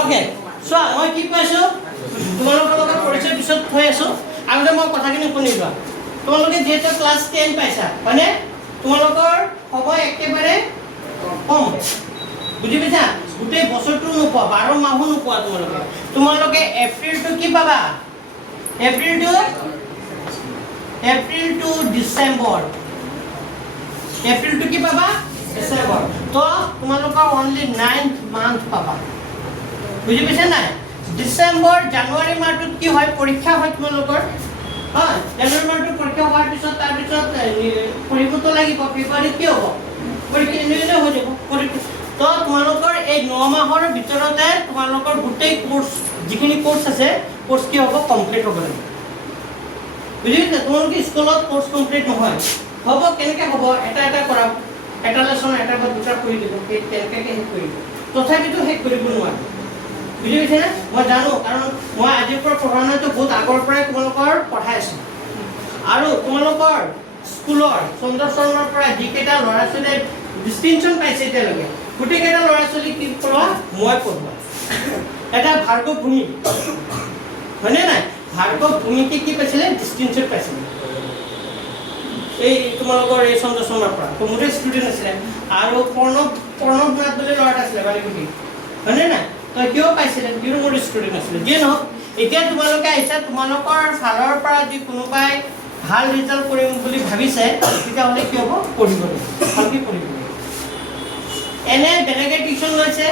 Okay চোৱা মই কি কৈ আছোঁ তোমালোকৰ লগত পৰিচয় পিছত থৈ আছোঁ আগতে মই কথাখিনি শুনি লোৱা তোমালোকে যিহেতু ক্লাছ 10 পাইছা হয়নে তোমালোকৰ সময় একেবাৰে কম বুজি পাইছা গোটেই বছৰটো নোপোৱা 12 মাহো নোপোৱা তোমালোকে এপ্ৰিলটো কি পাবা এপ্ৰিল টু ডিচেম্বৰ এপ্ৰিলটো কি পাবা ডিচেম্বৰ তো তোমালোকৰ অনলি 9th মান্থ পাবা বুজি পাইছা নাই ডিসেম্বৰ জানুৱাৰী মাহটোত কি হয় পৰীক্ষা হয় তোমালোকৰ হয় জানুৱাৰী মাহটোত পৰীক্ষা হোৱাৰ পিছত তাৰ পিছত পৰীক্ষাটো লাগিব ফেব্ৰুৱাৰীত কি হ'ব পৰীক্ষা নিলে হৈ যাব তো তোমালোকৰ এই 9 মাহৰ ভিতৰতে তোমালোকৰ গোটেই কোৰ্স যিখিনি কোৰ্স আছে কোৰ্স কি হ'ব কমপ্লিট হ'ব লাগিব বুজি পাইছা তোমালোকে স্কুলত কোৰ্স কমপ্লিট নহয় হ'ব কেনেকৈ হ'ব এটা কৰাব এটা লেসন এটা বা দুটা কৰি দিব কেনেকৈ শেষ কৰি দিব তথাপিতো শেষ কৰিব নোৱাৰে বুজি পাইছে না মই জানো কাৰণ মই আজিৰ পৰা পঢ়া নাইতো বহুত আগৰ পৰাই তোমালোকৰ পঢ়াই আছোঁ আৰু তোমালোকৰ স্কুলৰ চন্দ্ৰচৰণৰ পৰা যিকেইটা ল'ৰা ছোৱালীয়ে ডিষ্টিংশ্যন পাইছে এতিয়ালৈকে গোটেইকেইটা ল'ৰা ছোৱালী কি পঢ়োৱা মই পঢ়োৱা এটা ভাৰ্গৱ ভূমি হয়নে নাই ভাৰ্গৱ ভূমিকে কি পাইছিলে ডিষ্টিংশ্যন পাইছিলে এই তোমালোকৰ এই চন্দ্ৰচৰণৰ পৰা তো মোৰে ষ্টুডেণ্ট আছিলে আৰু প্ৰণৱ নাথ বুলি ল'ৰা এটা আছিলে বালিকুটি হয়নে নাই তই কিয় পাইছিলে কিয় মোৰ ষ্টুডেণ্ট আছিলে যিয়ে নহওক এতিয়া তোমালোকে আহিছা তোমালোকৰ ফালৰ পৰা যি কোনোবাই ভাল ৰিজাল্ট কৰিম বুলি ভাবিছে তেতিয়াহ'লে কি হ'ব পঢ়িব লাগিব ভালকৈ পঢ়িব লাগিব এনে বেলেগে টিউশ্যন লৈছে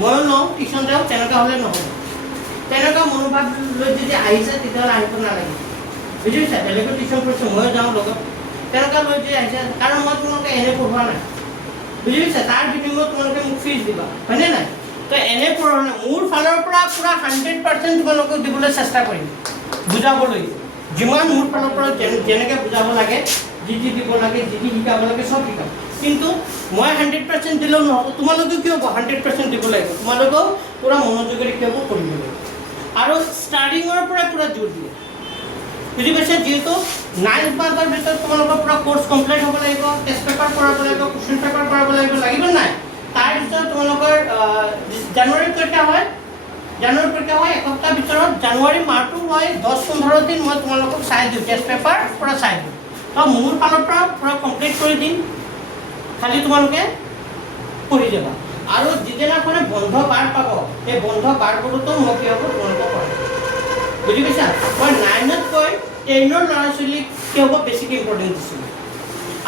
ময়ো লওঁ টিউশ্যন যাওঁ তেনেকুৱা হ'লে নহ'ব তেনেকুৱা মনোভাৱ লৈ যদি আহিছে তেতিয়াহ'লে আহিব নালাগে বুজি পাইছা বেলেগে টিউশ্যন কৰিছে ময়ো যাওঁ লগত তেনেকুৱা লৈ যদি আহিছে কাৰণ মই তোমালোকে এনে পঢ়োৱা নাই বুজি পাইছা তাৰ বিনিময়ত তোমালোকে মোক ফিজ দিবা হয়নে নাই তো এনে পঢ়া নাই মোৰ ফালৰ পৰা পুৰা 100% তোমালোকক দিবলৈ চেষ্টা কৰিম বুজাবলৈ যিমান মোৰ ফালৰ পৰা যেনেকৈ বুজাব লাগে যি দিব লাগে যি শিকাব লাগে চব শিকাম কিন্তু মই 100% দিলেও নহ'ব তোমালোকেও কি হ'ব 100% দিব লাগিব তোমালোকেও পুৰা মনোযোগেৰে কি হ'ব পঢ়িব লাগিব আৰু ষ্টাৰ্টিঙৰ পৰা পুৰা জোৰ দিয়ে বুজি পাইছে যিহেতু 9th মান্থৰ ভিতৰত তোমালোকৰ পুৰা কোৰ্স কমপ্লিট হ'ব লাগিব টেষ্ট পেপাৰ কৰাব লাগিব কুৱেশ্যন পেপাৰ কৰাব লাগিব নাই তাৰপিছত তোমালোকৰ জানুৱাৰীত পৰীক্ষা হয় এসপ্তাহ ভিতৰত জানুৱাৰী মাহটো হয় 10-15 দিন মই তোমালোকক চাই দিওঁ টেষ্ট পেপাৰ পুৰা চাই দিওঁ তো মোৰ ফালৰ পৰা পুৰা কমপ্লিট কৰি দিম খালি তোমালোকে পঢ়ি যাবা আৰু যিদিনাখনে বন্ধ বাৰ পাব সেই বন্ধ বাৰবোৰতো মই কি হ'ব তোমালোকক পঢ়াম বুজি পাইছা মই 9তকৈ 10ৰ ল'ৰা ছোৱালীক কি হ'ব বেছিকৈ ইম্পৰ্টেঞ্চ দিছিলোঁ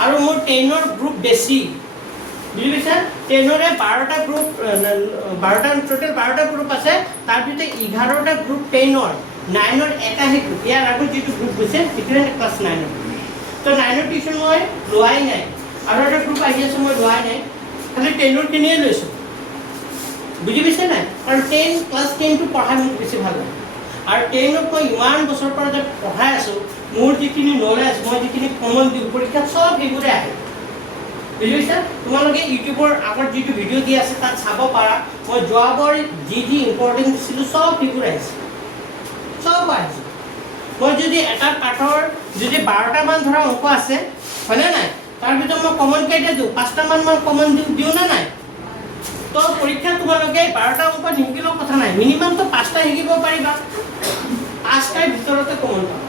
আৰু মোৰ 10ৰ গ্ৰুপ বেছি বুজি পাইছা 10ৰে 12টা গ্ৰুপ 12টা টোটেল 12টা গ্ৰুপ আছে তাৰ ভিতৰত 11টা গ্ৰুপ 10ৰ 9ৰ এটাহে গ্ৰুপ ইয়াৰ আগত যিটো গ্ৰুপ গৈছে সেইটোৱে ক্লাছ 9ৰ তো 9ৰ টিউশ্যন মই লোৱাই নাই আৰু এটা গ্ৰুপ আহি আছে মই লোৱাই নাই খালি 10ৰখিনিয়ে লৈছোঁ বুজি পাইছে নাই কাৰণ ক্লাছ 10টো পঢ়াই মোক বেছি ভাল লাগে আৰু 10ক মই ইমান বছৰৰ পৰা যে পঢ়াই আছোঁ মোৰ যিখিনি নলেজ মই যিখিনি কমন দিওঁ পৰীক্ষাত চব সেইবোৰে আহে বুজি পাইছা তোমালোকে ইউটিউবৰ আগত যিটো ভিডিঅ' দি আছে তাত চাব পাৰা মই যোৱাবাৰ যি ইম্পৰ্টেঞ্চ দিছিলোঁ চব সেইবোৰ আহিছে চব আহিছে মই যদি এটা পাঠৰ যদি 12টামান ধৰা অংক আছে হয়নে নাই তাৰ ভিতৰত মই কমন কেইটা দিওঁ 5টামান মই কমন দিওঁ নে নাই তো পৰীক্ষা তোমালোকে 12টা অংক নিশিকিলেও কথা নাই মিনিমামটো 5টা শিকিব পাৰিবা 5টাৰ ভিতৰতে কমন পাবা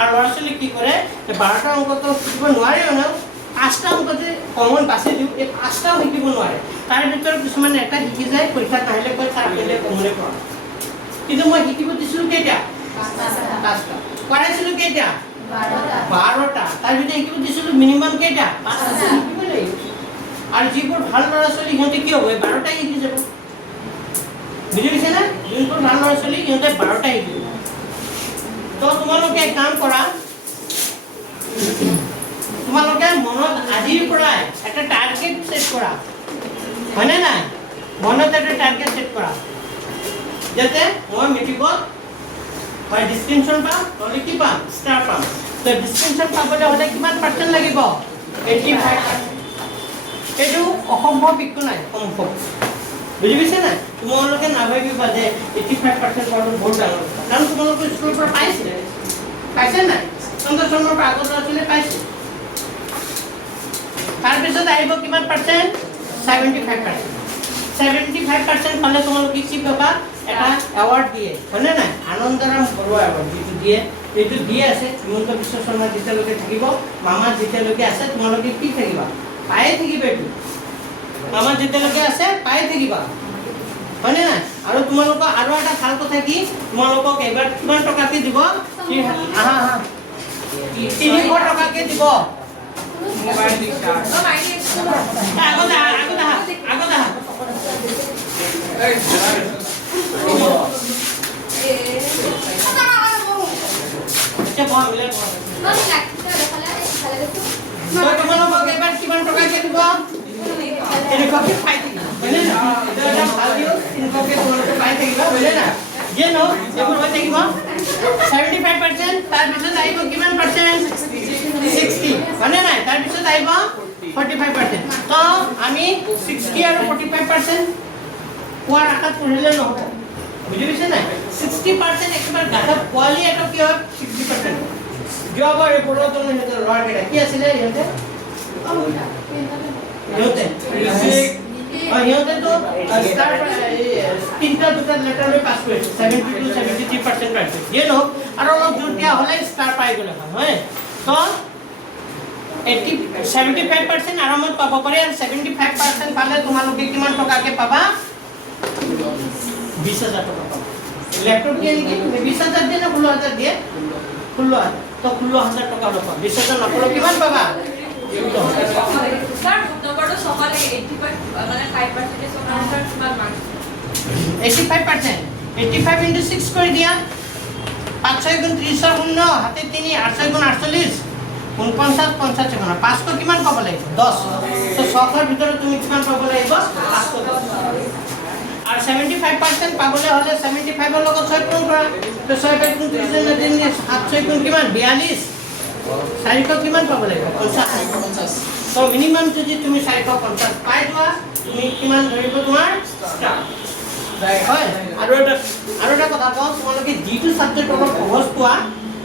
আৰু ল'ৰা ছোৱালী কি কৰে 12টা অংকটো শিকিব নোৱাৰে ন 5টা অংক যে কমন বাছি দিওঁ এই 5টাও শিকিব নোৱাৰে তাৰ ভিতৰত কিছুমানে এটা শিকি যায় পৰীক্ষাত নাহিলে কয় ছাৰ আহিলে কমনে পঢ়া কিন্তু মই শিকিব দিছিলোঁ কেইটা 5টা কৰাইছিলোঁ কেইটা 12টা তাৰ ভিতৰত শিকিব দিছিলোঁ মিনিমাম কেইটা 5টা শিকিব লাগিব আৰু যিবোৰ ভাল ল'ৰা ছোৱালী সিহঁতে কি হ'ব 12টাই শিকি যাব বুজি পাইছে না যোনবোৰ ভাল ল'ৰা ছোৱালী সিহঁতে 12টাই শিকিব তো তোমালোকে এক কাম কৰা তোমালোকে মনত আজিৰ পৰাই এটা টাৰ্গেট সেট কৰা হয়নে নাই মনত এটা টাৰ্গেট সেট কৰা যাতে মই মেট্ৰিকত হয় ডিষ্টিংশ্যন পাম নহ'লে কি পাম ষ্টাৰ পাম তো ডিষ্টিংশ্যন পাবলৈ হ'লে কিমান পাৰ্চেণ্ট লাগিব 85% এইটো অসম্ভৱ একো নাই সম্ভৱ বুজি পাইছে নাই তোমালোকে নাভাবিবা যে 85% পোৱাটো বহুত ডাঙৰ কাৰণ তোমালোকে স্কুলৰ পৰা পাইছে নাই চন্দ্ৰচন্দ্ৰৰ পৰা আগত ল'ৰা ছোৱালীয়ে পাইছে তাৰপিছত আহিব কিমান পাৰ্চেণ্ট 75% 75% পালে তোমালোকে কি পাবা এটা এৱাৰ্ড দিয়ে হয়নে নাই আনন্দৰাম বৰুৱা এৱাৰ্ড যিটো দিয়ে এইটো দিয়ে আছে হিমন্ত বিশ্ব শৰ্মা যেতিয়ালৈকে থাকিব মামা যেতিয়ালৈকে আছে তোমালোকে কি থাকিবা পায়ে থাকিবা এইটো মামা যেতিয়ালৈকে আছে পায়ে থাকিবা হয়নে নাই আৰু তোমালোকক আৰু এটা ভাল কথা কি তোমালোকক এবাৰ কিমান টকাকে দিব 300 টকাকে দিব মোবাইল ৰিচাৰ্জ আগত তোমালোকক এবাৰ কিমান টকাকে দিব এনেকুৱাকে পাই থাকিবা হয়নে না এটা ভাল দিও এনেকুৱাকে তোমালোকে পাই থাকিবা হয়নে না যে ন এইবোৰ হৈ থাকিব 75% তাৰপিছত আহিব কিমান পাৰ্চেণ্ট 60 হয়নে নাই তাৰপিছত আহিব 45% তো আমি 60 আৰু 45% পোৱাৰ আশাত পঢ়িলে নহ'ব বুজি পাইছে নাই 60% একেবাৰে গাধা পোৱালি এটা কি হয় 60% যোৱাবাৰ এই পৰৱৰ্তন সিহঁতৰ ল'ৰাকেইটা কি আছিলে সিহঁতে সিহঁতেতো তিনিটা দুটা লেটাৰ লৈ পাছ কৰিছে 70 to 73% পাইছে যিয়ে নহওক আৰু অলপ জোৰ দিয়া হ'লে ষ্টাৰ পাই গ'লে হয় তো 75% আৰামত পাব পাৰে আৰু 75% পালে তোমালোকে কিমান টকাকে পাবা 20000 টকা পাবা ল্যাপটপ দিয়ে নেকি 20000 দিয়ে না 16000 দিয়ে 16000 তো 16000 টাকা পাবা 20000 নাপালে কিমান পাবা স্যার নম্বরটা সকালে 85 মানে 5% সোনার কিমান মার্কস 85% 85 into 6 করে দিয়া 5 6 গুণ 30 শূন্য হাতে 3 8 6 গুণ 48 49 50 টাকা 500 কিমান পাব লাগিব 10 তো 100 এর ভিতরে তুমি কিমান পাব লাগিব 500 আর 75% পাবলে হলে 75 এর লগত 6 গুণ কৰা তো 6 গুণ 30 এর দিন 7 6 গুণ কিমান 42 400 কিমান পাব লাগিব 50 তো মিনিমাম যদি তুমি 450 পাই যোৱা তুমি কিমান ধৰিব তোমাৰ স্টাৰ হয় আৰু এটা কথা কওঁ তোমালোকে যিটো সাবজেক্ট অলপ সহজ পোৱা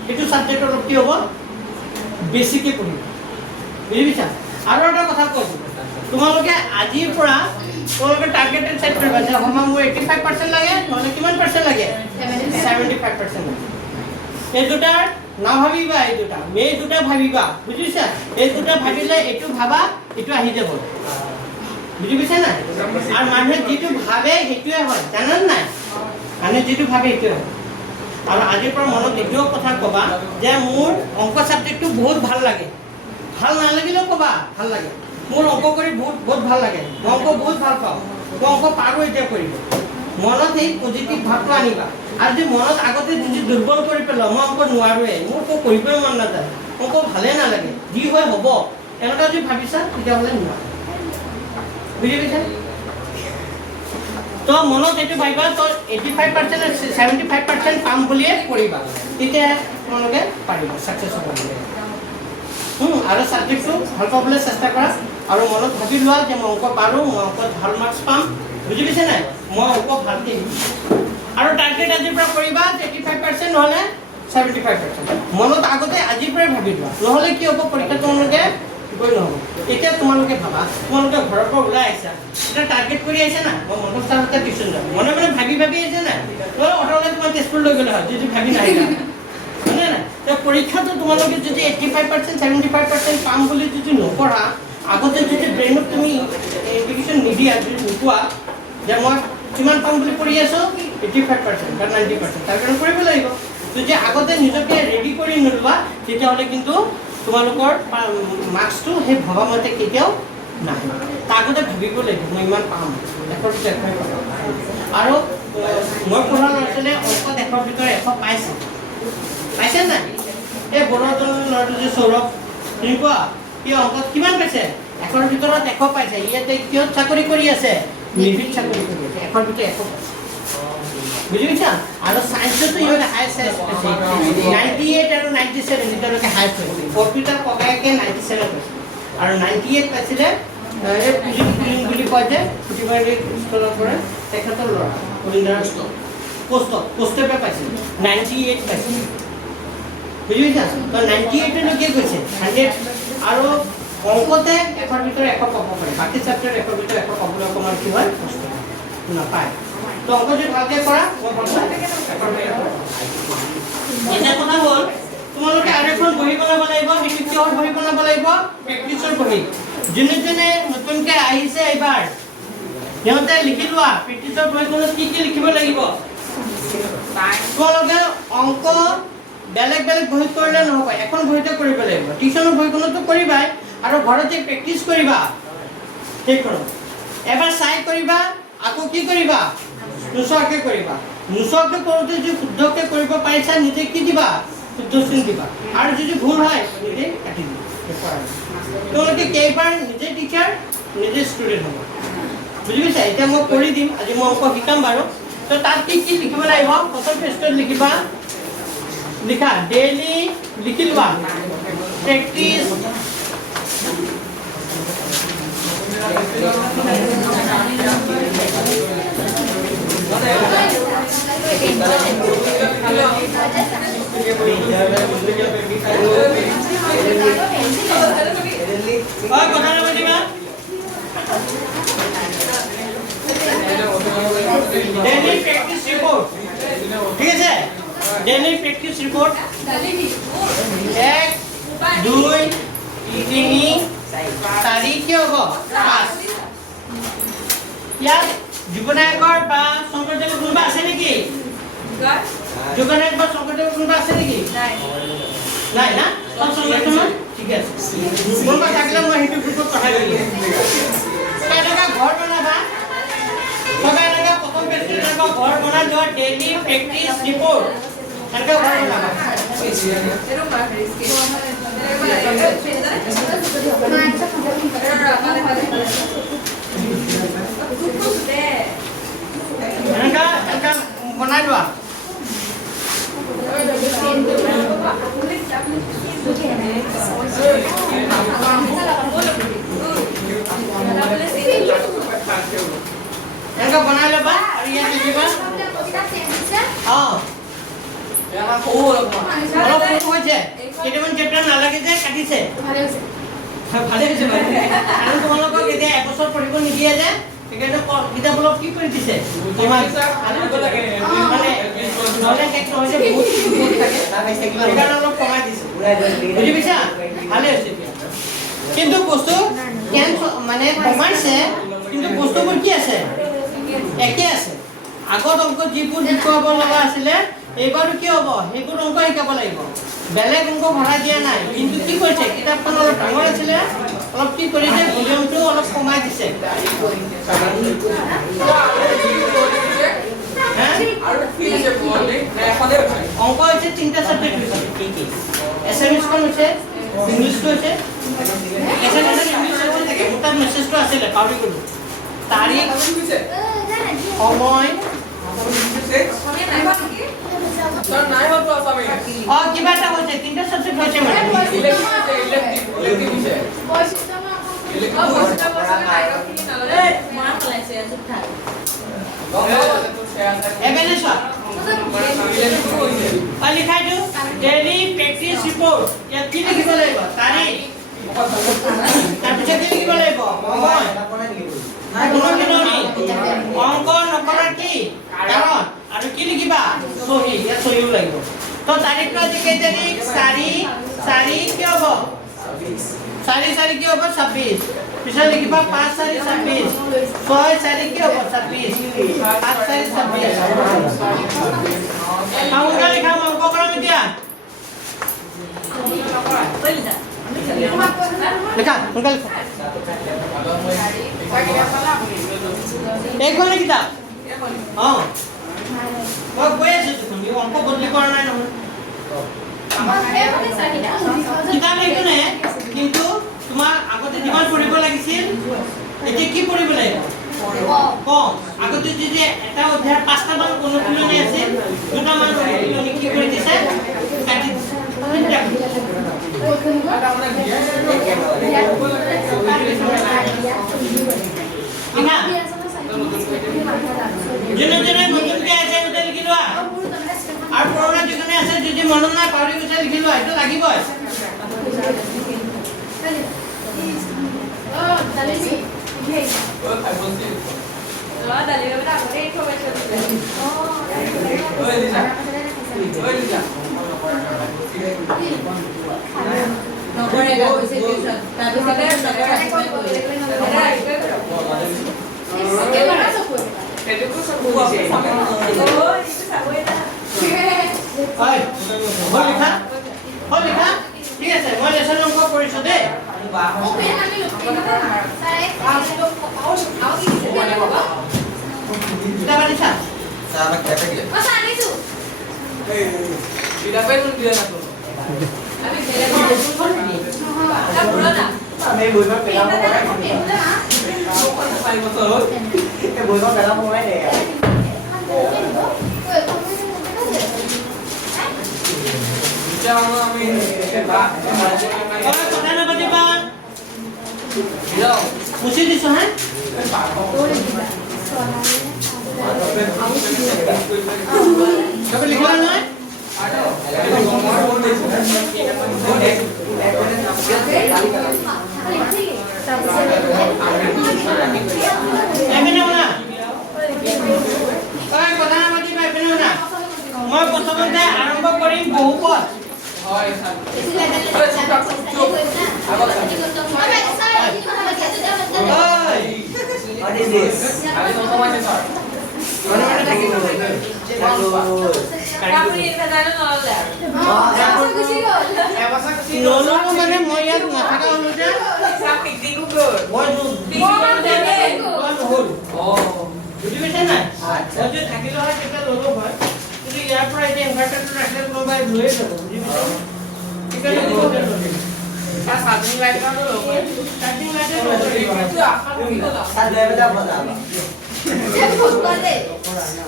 সেইটো সাবজেক্ট অলপ কি হ'ব বেছিকে পঢ়িব বুজিছা আৰু এটা কথা কওঁ তোমালোকে আজিৰ পৰা তোমালোকে টাৰ্গেটেড সেট কৰিবা যে হমা মোৰ 85% লাগে নহলে কিমান পাৰ্চেন্ট লাগে 75% লাগে এই দুটাৰ না ভাবিবা এই দুটা মে দুটা ভাবিবা বুজিছা এই দুটা ভাবিলে এটো ভাবা এটো আহি যাব বুজি পাইছা না আর মানুহে যেটো ভাবে হেতুৱে হয় জানেন না মানে যেটো ভাবে হেতুৱে হয় আৰ আজিৰ পৰা মনত এটো কথা কবা যে মোৰ অংক সাবজেক্টটো বহুত ভাল লাগে ভাল নালাগিলেও কবা ভাল লাগে মোৰ অংক কৰি বহুত ভাল লাগে অংক বহুত ভাল পাওঁ অংক পাৰো এতিয়া কৰিব মনত এই পজিটিভ ভাৱটো আনিবা আৰু যে মনত আগতে যদি দুৰ্বল কৰি পেলাও মই অংক নোৱাৰোৱে মোৰ তো কৰিবই মন নাযায় অংক ভালে নালাগে যি হয় হ'ব এনেকুৱা যদি ভাবিছা তেতিয়াহ'লে নোৱাৰা বুজি পাইছা তো মনত এইটো ভাবিবা তো 85% আৰু 75% পাম বুলিয়ে কৰিবা তেতিয়া তোমালোকে পাৰিবা সাকসেছ হ'ব আৰু সাবজেক্টটো ভাল পাবলৈ চেষ্টা কৰা আৰু মনত ভাবি লোৱা যে মই অংক পাৰো মই অংকত ভাল মাৰ্কছ পাম বুজি পাইছে নাই মই অংক ভালকৈ আৰু টাৰ্গেট আজিৰ পৰা কৰিবা 85% নহলে 75% মনত আগতে আজিৰ পৰাই ভাবি লোৱা নহলে কি হ'ব পৰীক্ষা তোমালোকে গৈ নহ'ব এতিয়া তোমালোকে ভাবা তোমালোকে ঘৰৰ পৰা ওলাই আহিছা এটা টাৰ্গেট কৰি আহিছা না মই মনত চাহতে টিউচন যাম মনে মনে ভাবি আহিছা না তোমালোকে অটলে তোমাৰ তেজপুৰ লৈ গ'লে হয় যদি ভাবি নাহিলা হয়নে নাই তো পৰীক্ষাটো তোমালোকে যদি 85% 75% পাম বুলি যদি নপঢ়া আগতে যদি ব্ৰেইনত তুমি এডুকেশ্যন নিদিয়া যদি নোপোৱা যে মই কিমান পাম বুলি পঢ়ি আছো 85% বা 90% তাৰ কাৰণে কৰিব লাগিব যদি আগতে নিজকে ৰেডি কৰি নোলোৱা তেতিয়াহ'লে কিন্তু তোমালোকৰ মাৰ্কছটো সেই ভবা মতে কেতিয়াও নাহে তাৰ আগতে ভাবিব লাগিব মই ইমান পাম আৰু মই পঢ়া ল'ৰা ছোৱালীয়ে অংকত 100 ভিতৰত 100 পাইছে নাই এই বড়োজন ল'ৰাটো যে সৌৰভ তুমি কোৱা কি অংকত কিমান পাইছে 100 ভিতৰত 100 পাইছে ইয়াতে কিয় চাকৰি কৰি আছে নিভিত চাকৰি কৰি আছে 100 ভিতৰত 100 পাইছে বুজি পাইছা আৰু সায়েন্সতো ইহঁতে হায়েষ্ট পাইছে 98 আৰু 97 এতিয়ালৈকে হায়েষ্ট হৈছে কম্পিউটাৰ ককায়েকে 97 পাইছে আৰু 98 পাইছিলে এই পুলিং বুলি কয় যে পুটিবাৰী স্কুলৰ পৰা তেখেতৰ ল'ৰা অৰিন্দাৰ পোষ্টে পাইছে 98 পাইছে বুজি পাইছা তো 98 লৈকে গৈছে 100 আৰু অংকতে 100 ভিতৰত 100 পাব পাৰে বাকী চাবজেক্ট 100 ভিতৰত 100 পাবলৈ অকণমান কি হয় নাপায় তো অংক যদি ভালকে কৰা এটা কথা হ'ল তোমালোকে আৰু এখন বহি বনাব লাগিব সেইটো কিহৰ বহি বনাব লাগিব প্ৰেক্টিছৰ বহি যোনে যোনে নতুনকৈ আহিছে এইবাৰ সিহঁতে লিখি লোৱা প্ৰেক্টিছৰ বহিখনত কি লিখিব লাগিব তোমালোকে অংক বেলেগ বেলেগ বহি কৰিলে নহ'ব এখন বহিতে কৰিব লাগিব টিউশ্যনৰ বহিখনতো কৰিবাই আৰু ঘৰতে প্ৰেক্টিছ কৰিবা সেইখনত এবাৰ চাই কৰিবা আকৌ কি কৰিবা নোচোৱাকৈ কৰিবা নোচোৱাকৈ কৰোঁতে যদি শুদ্ধকৈ কৰিব পাৰিছা নিজে কি দিবা শুদ্ধ চিন দিবা আৰু যদি ভুল হয় নিজে কাটি দিবা তোমালোকে কেইবাৰ নিজে টিচাৰ নিজে ষ্টুডেণ্ট হ'ব বুজি পাইছা এতিয়া মই কৰি দিম আজি মই অংক শিকাম বাৰু তো তাত কি কি লিখিব লাগিব প্ৰথম পেজটোত লিখিবা লিখা ডেইলি লিখি লোৱা প্ৰেক্টিছ কথা নাপাতিবা ডেইলি প্ৰেক্টিছ ৰিপৰ্ট ঠিক আছে ডেইলি প্ৰেক্টিছ ৰিপৰ্ট 1 2 3 4 কি হ'ব 5 ইয়াত যুগনায়কৰ বা শংকৰদেৱৰ কোনোবা আছে নেকি যুগনায়ক বা শংকৰদেৱৰ কোনোবা আছে নেকি নাই না সব সংগঠন ঠিক আছে কোনোবা থাকিলে মই সেইটো গ্ৰুপত পঠাই দিম এনেকা ঘৰ বনাবা সবাই এনেকা প্ৰথম পেজটো এনেকা ঘৰ বনাই লোৱা ডেইলি প্ৰেক্টিছ ৰিপৰ্ট এনেকা ঘৰ বনাবা এনেকা বনাই লোৱা এনেকা বনাই ল'বা আৰু ইয়াত লিখিবা অলপ সৰু হৈছে কেইটামান চেপ্টাৰ নালাগে যে কাটিছে ভালে হৈছে আৰু তোমালোকক এতিয়া এবছৰ পঢ়িব নিদিয়ে যে সেইকাৰণে কিতাপ অলপ কি কৰি দিছে মানে নহ'লে শেষ নহয় যে বহুত থাকে সেইকাৰণে অলপ কমাই দিছে বুজি পাইছা ভালে হৈছে কিন্তু বস্তু মানে কমাইছে কিন্তু বস্তুবোৰ কি আছে একে আছে আগত অংক যিবোৰ শিকাব লগা আছিলে এইবাৰো কি হ'ব সেইবোৰ অংক শিকাব লাগিব বেলেগ অংক ভৰাই দিয়া নাই কিন্তু কি কৰিছে কিতাপখন অলপ ডাঙৰ আছিলে অলপ কি কৰিছে ভলিউমটো অলপ কমাই দিছে অংক হৈছে 3টা সাবজেক্ট হৈছে এছএমএছখন হৈছে ইংলিছটো হৈছে এছএমএছ ইংলিছ হৈছে থাকে মোৰ তাত মেছেজটো আছিলে পাহৰি গ'লো তাৰিখ সময় কিবা এটা হৈছে 3টা সাবজেক্ট হৈছে মানে লিখাই দিওঁ ডেইলি প্ৰেক্টিছ ৰিপৰ্ট ইয়াত কি লিখিব লাগিব তাৰিখ তাৰপিছত কি লিখিব লাগিব সময় অংক নকৰাৰ কি কাৰণ আৰু কি লিখিবা চহী ইয়াত চহীও লাগিব তো তাৰিখটো আজি কেই তাৰিখ 4 কি হ'ব 4 কি হ'ব 26 পিছত লিখিবা 5 4 26 6 4 কি হ'ব 26 7 4 26 অংক লিখা অংক কৰা এতিয়া লিখা সোনকালে এইখনে কিতাপ মই কৈ আছো তুমি অংক বদলি কৰা নাই নহয় কিতাপ এইখনে কিন্তু তোমাৰ আগতে যিমান পঢ়িব লাগিছিল এতিয়া কি পঢ়িব লাগিব কম আগতে যদি এটা অধ্যায় 5টা মান অনুশীলনী আছিল 2টা মান অনুশীলনী কি কৰি দিছে কাটি দিছে যোনে যোনে নতুনকৈ আছে গোটেই লিখি লোৱা আৰু পুৰণা যিজনে আছে যদি মনত নাই পাহৰি গৈছে লিখি লোৱা এইটো লাগিবই ৰঙালাও দালি মানে আগতে ইনফৰমেশ্যন দিলে নকৰে গৈছে টিউচন তাৰপিছতে লিখা ঠিক আছে মই লেচন অংক কৰিছো দেই মুছি দিছো হ্যাঁ লিখলা নহয় মই প্ৰথমতে আৰম্ভ কৰিম বহুপদ মানে মই ইয়াত নাথাকা হলো যে বুজি পাইছে নাই যদি থাকিলে হয় তেতিয়া ললো হয় কিন্তু ইয়াৰ পৰা এতিয়া ইনভাৰ্টাৰটো ৰাখিলে কোনোবাই লৈয়ে যাব বুজি পাইছে চাৰ্জিং লাইটটো লব চাৰ্জিং লাইটটো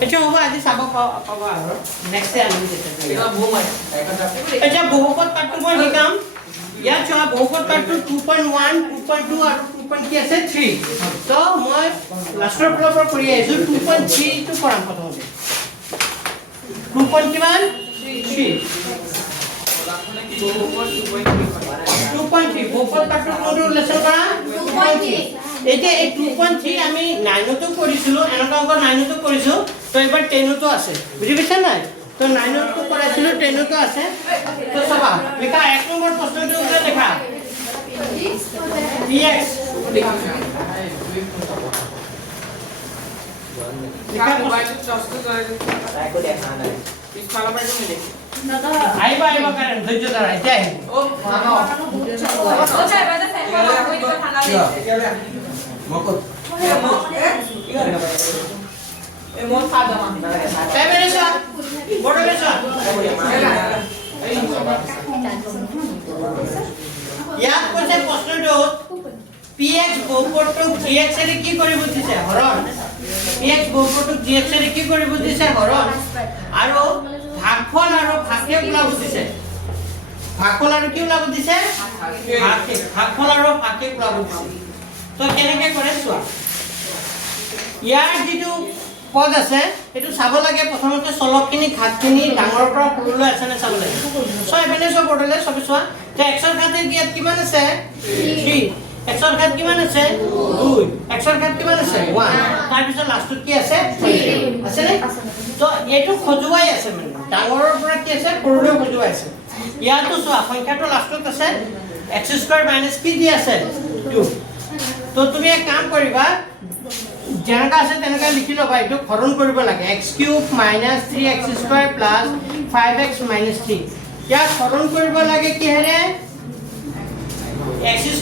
এটা হ'ব আজি চাব পাব আৰু নেক্সট আমি এতিয়া বহুপদ পাঠটো মই শিকাম ইয়াত চোৱা বহুপদ পাঠটো 2.1 2.2 আৰু 2. কি আছে 3 তো মই লাষ্টৰ পৰা কৰি আহিছো 2.3 টো কৰাম প্ৰথমতে 2. কিমান 3 2.3 বহুপদ পাঠটো কোনটো লেসন কৰা 2.3 এতিয়া এই 2.3 আমি 9 তো কৰিছিলো এনেকা অংক 9 তো কৰিছো তো এবাৰ 10 তো আছে বুজি পাইছা নাই তো 9 তো কৰাইছিলো 10 তো আছে তো চাবা লিখা 1 নম্বৰ প্ৰশ্নটো উত্তৰ লেখা px লিখা মোবাইলটো চস্তু কৰে তাইকো দেখা নাই পিছফালৰ পৰা তুমি দাদা আইবা কারণ ধৈর্য ধরা যাই ও মানো ও চাই বাজে চাই কই তো ঠান্ডা লাগে মকত এ মোর সাদা মান ফেমিনেশন মোটিভেশন ইয়াত কোছে প্রশ্নটো px বহুপদটো gx এর কি কৰিব দিছে হৰণ px বহুপদটো gx এৰ কি কৰিব দিছে হৰণ আৰু ভাগফল আৰু ভাগকে ওলাব দিছে ভাগফল আৰু কি ওলাব দিছে ভাগফল আৰু ভাগকে ওলাব দিছে তো কেনেকৈ কৰে চোৱা ইয়াৰ যেটো পদ আছে এটো চাব লাগে প্ৰথমতে চলকখিনি ঘাতখিনি ডাঙৰৰ পৰা সৰুলৈ আছে নে চাব লাগে সো এবেনে সব বৰ্ডলে সব চোৱা যে x ৰ ঘাতে ইয়াত কিমান আছে 3 x ৰ ঘাত কিমান আছে 2 x ৰ ঘাত কিমান আছে 1 তাৰ পিছত লাষ্টত কি আছে আছে নে তো এটো খজুৱাই আছে মানে ডাঙৰৰ পৰা কি আছে সৰুলৈ খজুৱাই আছে ইয়াতো চোৱা সংখ্যাটো লাষ্টত আছে x² - কি দি আছে 2 তো তুমি এক কাম কৰিবা যেনেকা আছে তেনেকা লিখি লবা এটো হৰণ কৰিব লাগে x³ - 3x² + 5x - 3 ইয়াক হৰণ কৰিব লাগে কি হেৰে x² -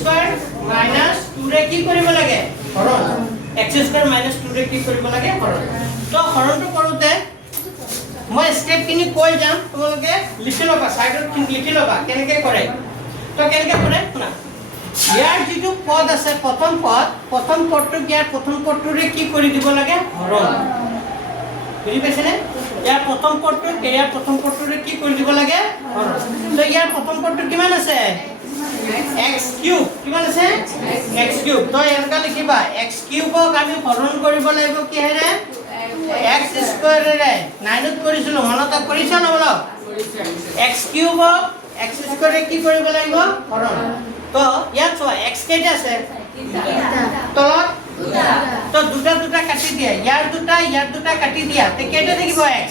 2 ৰে কি কৰিব লাগে হৰণ x² - 2 ৰে কি কৰিব লাগে হৰণ তো হৰণটো কৰোতে মই স্টেপ কিনি কৈ যাম তোমালোকে লিখি লবা সাইডত লিখি লবা কেনেকৈ কৰে তো কেনেকৈ কৰে শুনা ইয়াৰ যেটো পদ আছে প্ৰথম পদটো ইয়াৰ প্ৰথম পদটোৰে কি কৰি দিব লাগে হৰণ বুজি পাইছেনে ইয়াৰ প্ৰথম পদটোৰে কি কৰি দিব লাগে হৰণ তো ইয়াৰ প্ৰথম পদটো কিমান আছে x³ কিমান আছে x³ তো এনেকা লিখিবা x³ ক আমি হৰণ কৰিব লাগিব কি হেৰে x² ৰে 9 ত কৰিছিলো মনত কৰিছা না বলো x³ x² ৰে কি কৰিব লাগিব হৰণ তো ইয়াত চোৱা x কেইটা আছে তলত তো দুটা দুটা কাটি দিয়া ইয়াৰ দুটা কাটি দিয়া তে কেইটা থাকিব x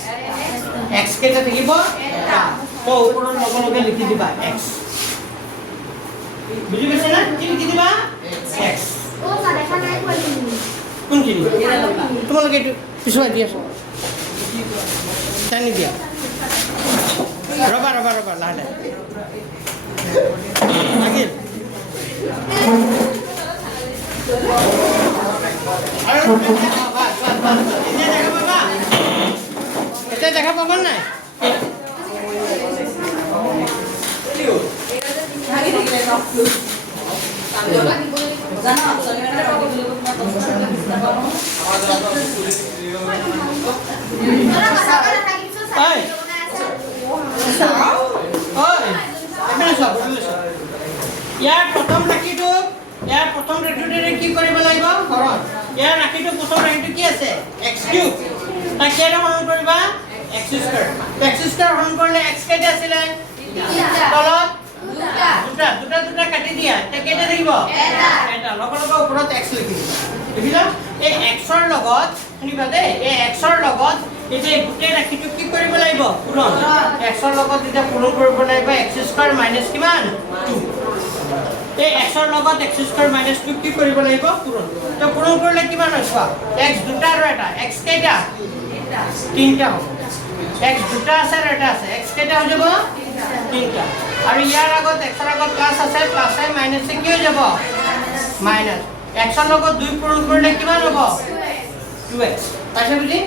x কেইটা থাকিব এটা তো ওপৰত লগে লগে লিখি দিবা x বুজি পাইছা না কি লিখি দিবা x কোনখিনি তোমালোকে এইটো পিছুৱাই দি আছো টানি দিয়া ৰবা লাহে লাগিল আৰু এতিয়া দেখা পাবা নাই ইয়াৰ প্ৰথম ৰাশিটোৰে কি কৰিব লাগিব হৰণ ইয়াৰ ৰাশিটো প্ৰথম ৰাশিটো কি আছে x কিউব তাক কেইটা হৰণ কৰিবা x স্কয়াৰ হৰণ কৰিলে x কেইটা আছিলে তলত দুটা কাটি দিয়া তে কেইটা থাকিব এটা লগে লগে ওপৰত x লিখি দিবা এই x ৰ লগত শুনিবা দেই এই x ৰ লগত এতিয়া গোটেই ৰাশিটো কি কৰিব লাগিব পূৰণ x ৰ লগত এতিয়া পূৰণ কৰিব লাগিব x স্কয়াৰ মাইনাস কিমান 2 এই x ৰ লগত x স্কয়াৰ মাইনাস 2 কি কৰিব লাগিব পূৰণ তো পূৰণ কৰিলে কিমান হ'ব x দুটা আৰু এটা x কেইটা তিনটা হ'ব x দুটা আছে আৰু এটা আছে x কেইটা হৈ যাব তিনটা আৰু ইয়াৰ আগত x ৰ আগত প্লাস আছে প্লাসে মাইনাসে কি হৈ যাব মাইনাস x ৰ লগত 2 পূৰণ কৰিলে কিমান হ'ব 2x পাইছে বুজি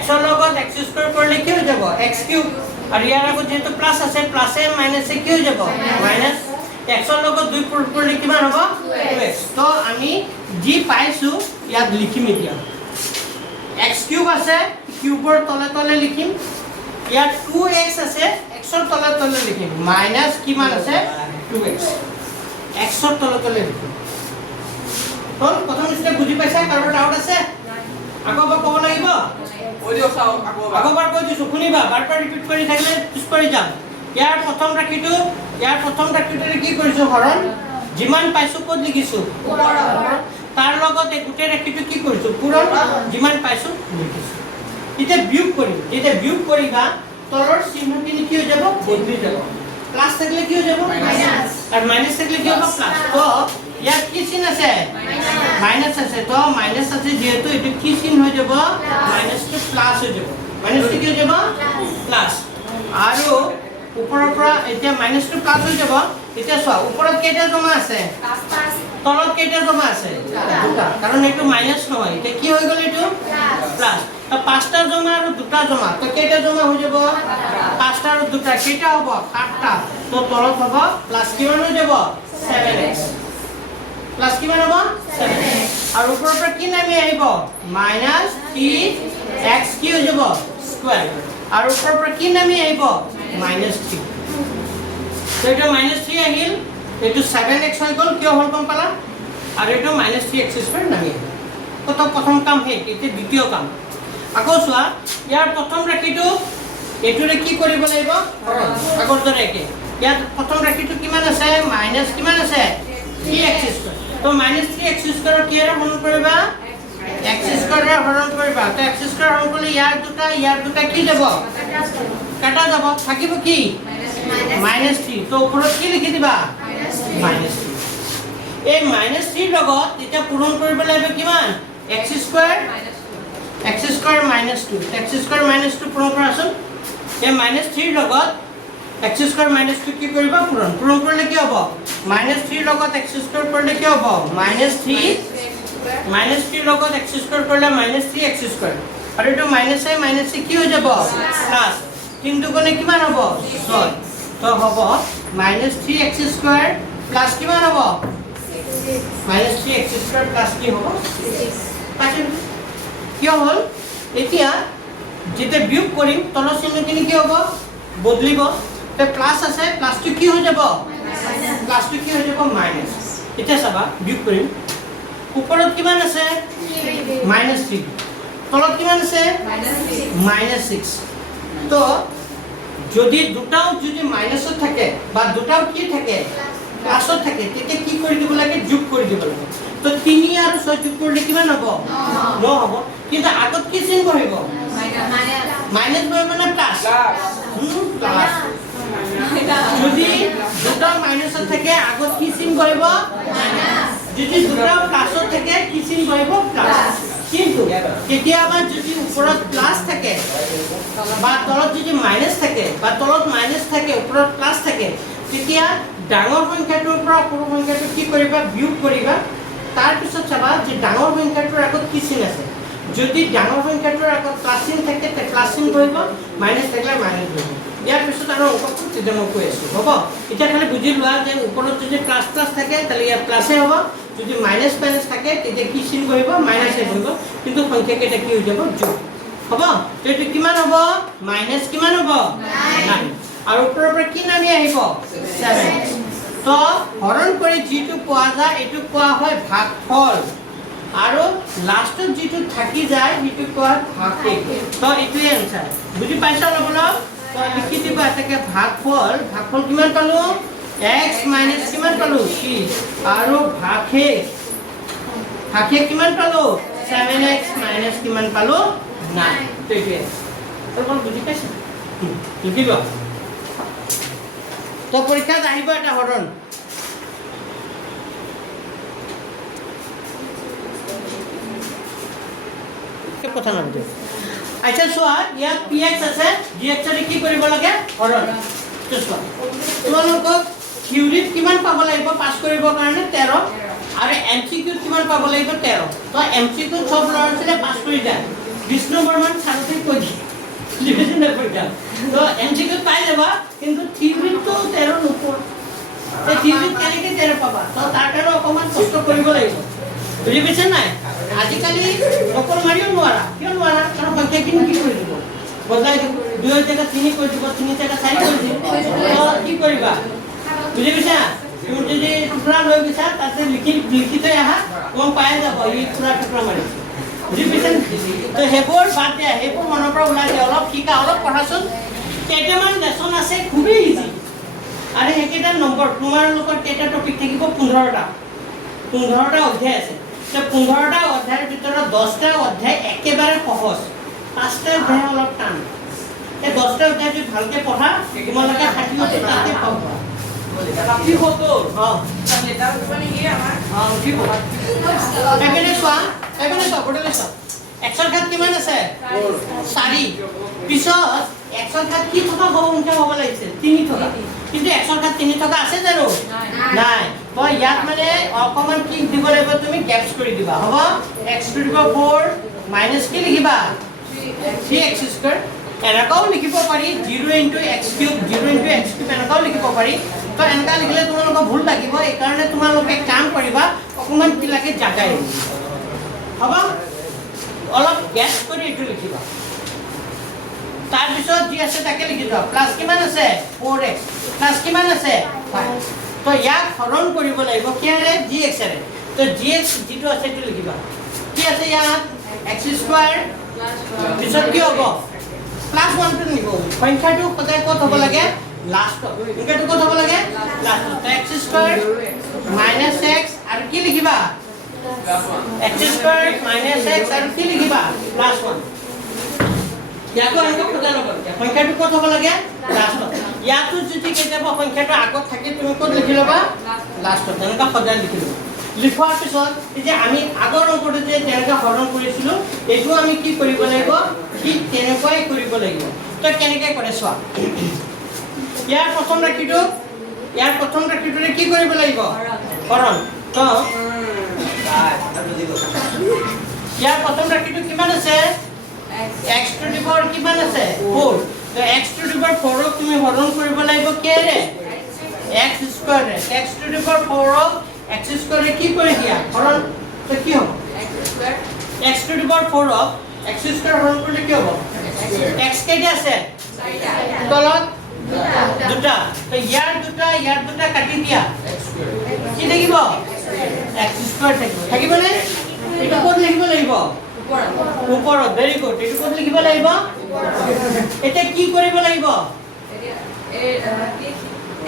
x ৰ লগত x স্কয়াৰ কৰিলে কি হৈ যাব x কিউব আৰু ইয়াৰ আগত যেহেতু প্লাস আছে প্লাসে মাইনাসে কি হৈ যাব মাইনাস x ৰ লগত 2 পূৰণ কৰিলে কিমান হ'ব 2x তো আমি যি পাইছো ইয়াত লিখিম এতিয়া x কিউব আছে কিউবৰ তলে লিখিম ইয়াত 2x আছে x ৰ তলে লিখিম মাইনাস কিমান আছে 2x x ৰ তলে লিখিম হল প্ৰথম স্টেপ বুজি পাইছা কাৰোবাৰ ডাউট আছে আগৰবাৰ ক'ব লাগিব আগৰবাৰ কৈ দিছো শুনিবা বাৰবাৰ ৰিপিট কৰি থাকিলে পিছ পৰি যাম ইয়াৰ প্ৰথম ৰাশিটোৰে কি কৰিছো হৰণ যিমান পাইছো ক'ত লিখিছো তাৰ লগত এই গোটেই ৰাশিটো কি কৰিছো পূৰণ যিমান পাইছো লিখিছো এতিয়া বিয়োগ কৰিবা তলৰ চিহ্নখিনি কি হৈ যাব বদলি যাব প্লাস থাকলে কি হৈ যাব মাইনাস আর মাইনাস থাকলে কি হবে প্লাস তো ইয়াত কি চিহ্ন আছে মাইনাস আছে তো মাইনাস আছে যেহেতু এটা কি চিহ্ন হৈ যাব মাইনাস টু প্লাস হৈ যাব মাইনাস কি হৈ যাব প্লাস আৰু উপৰৰ পৰা এতিয়া মাইনাস টু প্লাস হৈ যাব এতিয়া চোৱা ওপৰত কেইটা জমা আছে তলত কেইটা জমা আছে দুটা কাৰণ এইটো মাইনাস নহয় এতিয়া কি হৈ গ'ল এইটো প্লাস তো পাঁচটা জমা আৰু দুটা জমা তো কেইটা জমা হৈ যাব পাঁচটা আৰু দুটা কেইটা হ'ব সাতটা তো তলত হ'ব প্লাস কিমান হৈ যাব 7x প্লাস কিমান হ'ব 7x আৰু ওপৰৰ পৰা কি নামি আহিব মাইনাস 3x কি হৈ যাব স্কয়াৰ আৰু ওপৰৰ পৰা কি নামি আহিব মাইনাস 3 তো এটা মাইনাস 3 আহিল এইটো 7x হৈ গ'ল কিয় হ'ল গম পালা আৰু এইটো মাইনাস 3x স্কয়াৰ নামি আহিল তো প্ৰথম কাম হে এতিয়া দ্বিতীয় কাম আকৌ চোৱা ইয়াৰ প্ৰথম ৰাশিটো এটোৰে কি কৰিব লাগিব হৰণ আগৰ দৰে একে ইয়াত প্ৰথম ৰাশিটো কিমান আছে মাইনাস কিমান আছে 3x স্কয়াৰ তো মাইনাস 3x স্কয়াৰ কি এৰ হৰণ কৰিবা x স্কয়াৰ হৰণ কৰিবা তো x স্কয়াৰ হৰণ কৰিলে ইয়াৰ দুটা কি যাব কাটা যাব থাকিব কি -3 তো ওপৰত কি লিখি দিবা -3 এই -3 লগত এটা পূৰণ কৰিব লাগিব কিমান x স্কয়াৰ -2 x স্কয়াৰ -2 পূৰণ কৰাছোন এই -3 লগত x স্কয়াৰ -2 কি কৰিবা পূৰণ কৰিলে কি হ'ব -3 লগত x স্কয়াৰ কৰিলে কি হ'ব -3 লগত x স্কয়াৰ কৰিলে -3x স্কয়াৰ আৰু এটো মাইনাস কি হৈ যাব প্লাস 3 দুগুণে কিমান হ'ব 6 তো হ'ব -3x স্কয়াৰ প্লাস কিমান হ'ব -3x স্কয়াৰ প্লাস কি হ'ব 6 পাইছে কি হ'ল এতিয়া যেতে বিয়োগ কৰিম তলৰ চিহ্নখিনি কি হ'ব বদলিব তে প্লাস আছে প্লাসটো কি হৈ যাব প্লাসটো কি হৈ যাব মাইনাস এতিয়া চাবা বিয়োগ কৰিম ওপৰত কিমান আছে -3 তলত কিমান আছে -6 তো যদি দুটাও যদি মাইনাসত থাকে বা দুটাও কি থাকে প্লাছত থাকে তেতিয়া কি কৰি দিব লাগে যোগ কৰি দিব লাগে তো 3 আৰু 6 যোগ কৰিলে কিমান হ'ব 9 হ'ব কিন্তু আগত কি চিন বহিব মাইনাস বহিব না প্লাস প্লাস যদি দুটা মাইনাসত থাকে আগত কি চিন বহিব মাইনাস যদি দুটা প্লাসত থাকে কি চিন বহিব প্লাস কিন্তু কেতিয়াবা যদি ওপৰত প্লাস থাকে বা তলত যদি মাইনাস থাকে বা তলত মাইনাস থাকে ওপৰত প্লাস থাকে তেতিয়া ডাঙৰ সংখ্যাটোৰ পৰা সৰু সংখ্যাটো কি কৰিবা বিয়োগ কৰিবা তাৰ পিছত চাবা যে ডাঙৰ সংখ্যাটোৰ আগত কি চিন আছে যদি ডাঙৰ সংখ্যাটোৰ আগত প্লাস চিন থাকে তে প্লাস চিন বহিব মাইনাস থাকিলে মাইনাস বহিব ইয়াৰ পিছত আৰু অংকটো তেতিয়া মই কৈ আছো হ'ব এতিয়া খালি বুজি লোৱা যে ওপৰত যদি প্লাস প্লাস থাকে তাহলে ইয়াত প্লাসে হ'ব যদি মাইনাস মাইনাস থাকে তেতিয়া কি চিন বহিব মাইনাসে বহিব কিন্তু সংখ্যা কেইটা কি হৈ যাব যোগ হ'ব তো এটো কিমান হ'ব মাইনাস কিমান হ'ব 9 আৰু ওপৰৰ পৰা কি নামি আহিব 7 তো হৰণ কৰি যিটো পোৱা যায় এটো কোৱা হয় ভাগফল আৰু লাষ্টত যিটো থাকি যায় সেইটো কোৱা ভাগশেষ তো এটোই আনসাৰ বুজি পাইছা অলপ তো লিখি দিব এটাকে ভাগফল কিমান পালো x মাইনাস কিমান পালো 30 আৰু ভাগশেষ কিমান পালো 7x মাইনাস কিমান পালো 9 তো এটোই তোমরা বুজি পাইছা লিখি লোৱা তো পৰীক্ষাত আহিব এটা হৰণ কে কথা নামতে আচ্ছা সোয়া ইয়া px আছে gx এৰ কি কৰিব লাগে হৰণ তো সোয়া তোমালোকক থিওৰিত কিমান পাব লাগিব পাস কৰিব কাৰণে 13 আৰু এমসিকিউ কিমান পাব লাগিব 13 তো এমসিকিউ সব লৰাছিলে পাস কৰি যায় 20 নম্বৰ মান ছাৰতে কৈ দি ডিভিজন পৰীক্ষা তো এমসিকিউ পাই যাবা কিন্তু থিওৰিত তো 13 নোপোৱা এই থিওৰিত কেনেকৈ 13 পাবা তো তাৰ কাৰণে অকমান কষ্ট কৰিব লাগিব বুজি পাইছে নাই আজিকালি নকল মাৰিও নোৱাৰা কিয় নোৱাৰা কাৰণ সংখ্যা কি কৰি দিব বদলাই দিব 2 জায়গা 3 কৰি দিব 3 জায়গা 4 কৰি দিব তো কি কৰিবা বুজি পাইছা তুমি যদি টুকুৰা লৈ গৈছা তাতে লিখি থৈ আহা তোমাক পাই যাব এই টুকুৰা মাৰি বুজি পাইছা তো হেবোৰ বাদ দিয়া হেবোৰ মনৰ পৰা ওলাই যায় অলপ শিকা অলপ পঢ়াচোন কেইটামান লেসন আছে খুবেই ইজি আৰু একেটা নম্বৰ তোমাৰ লগত কেইটা টপিক থাকিব 15টা অধ্যায় আছে তো 15টা অধ্যায়ৰ ভিতৰত 10টা অধ্যায় একেবাৰে সহজ 5টা অধ্যায় অলপ টান এই 10টা অধ্যায় যদি ভালকে পঢ়া তোমালোকে 60 তাতে পাবা কি হতো তাহলে এটা মানে কি আমাৰ ঠিক হ'ব এখানে চোৱা বড়লে চোৱা এক্সৰ ঘাত কিমান আছে 4 পিছত এক্সৰ ঘাত কি থকা সংখ্যা হ'ব লাগিছে 3 থকা কিন্তু এক্সৰ ঘাত 3 থকা আছে জানো নাই তো ইয়াত মানে অকমান কি দিব লাগিব তুমি গ্যাপস কৰি দিবা হ'ব x to the power 4 minus কি লিখিবা 3x² এনেকাও লিখিব পাৰি 0 * x³ 0 * x³ এনেকাও লিখিব পাৰি তো এনেকা লিখিলে তোমালোকৰ ভুল লাগিব এই কাৰণে তোমালোকে কাম কৰিবা অকমান কি লাগে জাগাই হ'ব অলপ গ্যাস কৰি এটো লিখিবা তাৰ পিছত যি আছে তাকে লিখি দাও প্লাস কিমান আছে 4x প্লাস কিমান আছে 5 তো ইয়াক হৰণ কৰিব লাগিব কিৰে gx ৰে তো gx যিটো আছে এটো লিখিবা কি আছে ইয়াত x² পিছত কি হ'ব প্লাস 1 টো লিখো সংখ্যাটো সদায় কত হ'ব লাগে লাস্ট সংখ্যাটো কত হ'ব লাগে লাস্ট তো x² - x আৰু কি লিখিবা x² - x আৰু কি লিখিবা +1 ইয়াকো এনেকৈ খোদা নকৰিবা সংখ্যাটো কত হ'ব লাগে লাস্টত ইয়াতো যদি কেতিয়াবা সংখ্যাটো আগত থাকে তুমি কত লিখি লবা লাস্টত এনেকৈ খোদা লিখি লবা লিখোৱাৰ পিছত যে আমি আগৰ অংকটো যে তেনেকৈ হৰণ কৰিছিলো এইটো আমি কি কৰিব লাগিব ঠিক তেনেকৈ কৰিব লাগিব তো কেনেকৈ কৰে চোৱা ইয়াৰ প্ৰথম ৰাখিটোৰে কি কৰিব লাগিব হৰণ তো ইয়াৰ প্ৰথম ৰাখিটো কিমান আছে x টু দি পাৱাৰ কিমান আছে 4 তো x টু দি পাৱাৰ 4 তুমি হৰণ কৰিব লাগিব কিৰে x² ৰে x to the power 4 x² ৰে কি কৰি দিয়া হৰণ তো কি হ'ব x to the power 4 x² হৰণ কৰিলে কি হ'ব x কেইটা আছে 4টা তলত দুটা তো ইয়াৰ দুটা কাটি দিয়া কি থাকিব x² থাকিব নে এটা কোড লিখিব লাগিব ওপৰত ভেৰি গুড এটা কোড লিখিব লাগিব এটা কি কৰিব লাগিব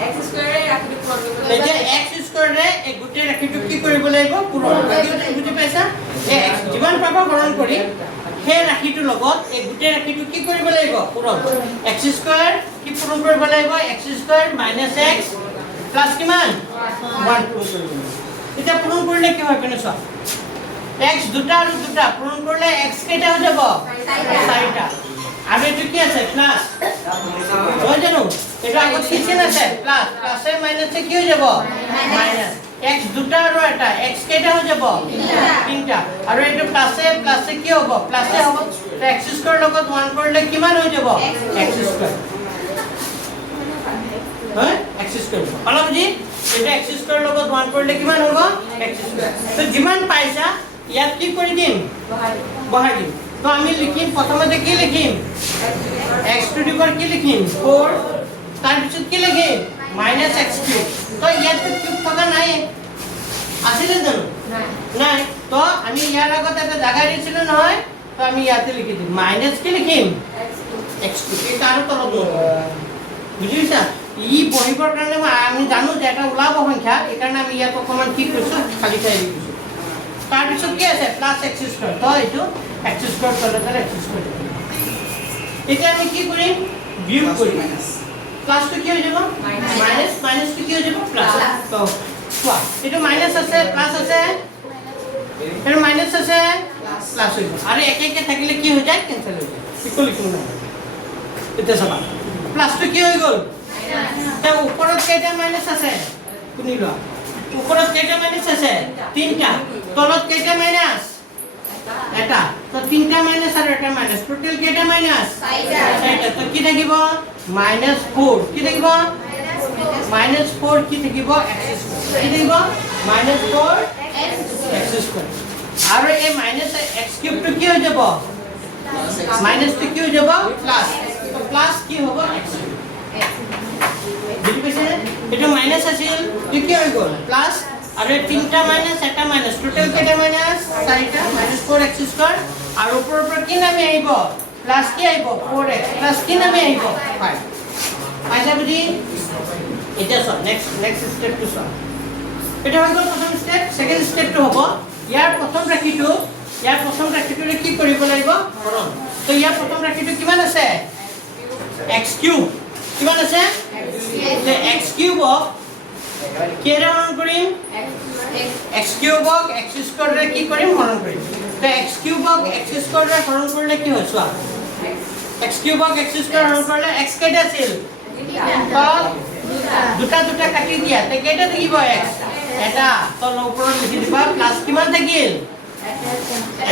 x স্কয়াৰে ৰাখিটো পূৰণ কৰিব এই যে লাগিব x স্কয়াৰে এই গোটেই ৰাশিটো কি কৰিব লাগিব পূৰণ বাকিটো বুজি পাইছা এই x যিমান পাবা হৰণ কৰি সেই ৰাশিটোৰ লগত এই গোটেই ৰাশিটো কি কৰিব লাগিব পূৰণ x স্কয়াৰ কি পূৰণ কৰিব লাগিব x স্কয়াৰ - x প্লাস কিমান 1 পূৰণ কৰিব এতিয়া পূৰণ কৰিলে কি হয় কেনে চোৱা x দুটা আৰু দুটা পূৰণ কৰিলে x কেইটা হৈ যাব চাৰিটা আৰু এটো কি আছে প্লাস হয় জানো এটা আগত কি চিন আছে প্লাস প্লাসে মাইনাসে কি হৈ যাব মাইনাস x দুটা আৰু এটা x কেইটা হৈ যাব তিনটা আৰু এটো প্লাসে প্লাসে কি হ'ব প্লাসে হ'ব তো x স্কয়াৰ লগত 1 কৰিলে কিমান হৈ যাব x স্কয়াৰ হয় x স্কয়াৰ অলপ জি এটা x স্কয়াৰ লগত 1 কৰিলে কিমান হ'ব x স্কয়াৰ তো যিমান পাইছা ইয়াত কি কৰি দিম বহাই দিম তো আমি লিখিম প্ৰথমতে কি লিখিম x টু দি পাৱাৰ কি লিখিম 4 তাৰ পিছত কি লিখিম -x3 তো ইয়াত কিউব থকা নাই আছিল জানো নাই তো আমি ইয়াৰ আগত এটা জাগা দিছিল নহয় তো আমি ইয়াতে লিখি দিম মাইনাস কি লিখিম x2 এই কাৰো তলত বুজিছা ই বহিবৰ কাৰণে আমি জানো যে এটা ওলাব সংখ্যা এই কাৰণে আমি ইয়াত অকমান কি কৰিছো খালি ঠাই দিছো তাৰ পিছত কি আছে +x2 তো এইটো x2 তলতে x2 এতিয়া আমি কি কৰিম বিয়োগ কৰিম প্লাস তো কি হৈ যাব মাইনাস মাইনাস তো কি হৈ যাব প্লাস তো কোৱা এইটো মাইনাস আছে প্লাস আছে এৰ মাইনাস আছে প্লাস হৈ যাব আৰু একে একে থাকিলে কি হৈ যায় কেনসেল হৈ যায় ইকুয়াল ইকুয়াল না এটা চাবা প্লাস তো কি হৈ গল তা ওপৰত কেইটা মাইনাস আছে শুনি লোৱা ওপৰত কেইটা মাইনাস আছে তিনটা তলত কেইটা মাইনাস এটা তো তিনটা মাইনাস আর এটা মাইনাস টোটাল কেইটা মাইনাস চাৰিটা তো কি থাকিব -4 কি থাকিব -4 কি থাকিব x2 কি থাকিব -4 x2 আৰু এই -x3 তো কি হৈ যাব মাইনাস তো কি হৈ যাব প্লাস তো প্লাস কি হ'ব x বুজি পাইছে এটা মাইনাস আছিল তো কি হৈ গল প্লাস আৰু তিনটা মাইনাস এটা মাইনাস টোটাল কেইটা মাইনাস চাৰিটা -4 x2 আৰু ওপৰৰ পৰা কি নামি আহিব প্লাস কি আহিব 4x প্লাস কি নামি আহিব 5 পাইছা বুজি এটা সব নেক্সট স্টেপ টু সব এটা হৈ গল প্ৰথম স্টেপ সেকেন্ড স্টেপটো হ'ব ইয়াৰ প্ৰথম ৰাশিটোৰে কি কৰিব লাগিব হৰণ তো ইয়াৰ প্ৰথম ৰাশিটো কিমান আছে x3 কিমান আছে তে x3 কেৰে হৰণ কৰিম x3 x2 ৰে কি কৰিম হৰণ কৰিম তে x3 x2 ৰে হৰণ কৰিলে কি হয় চোৱা x3 x2 হৰণ কৰিলে x কেইটা আছিল দুটা দুটা কাটি দিয়া তে কেইটা থাকিব x এটা তো ওপৰত লিখি দিবা প্লাস কিমান থাকিল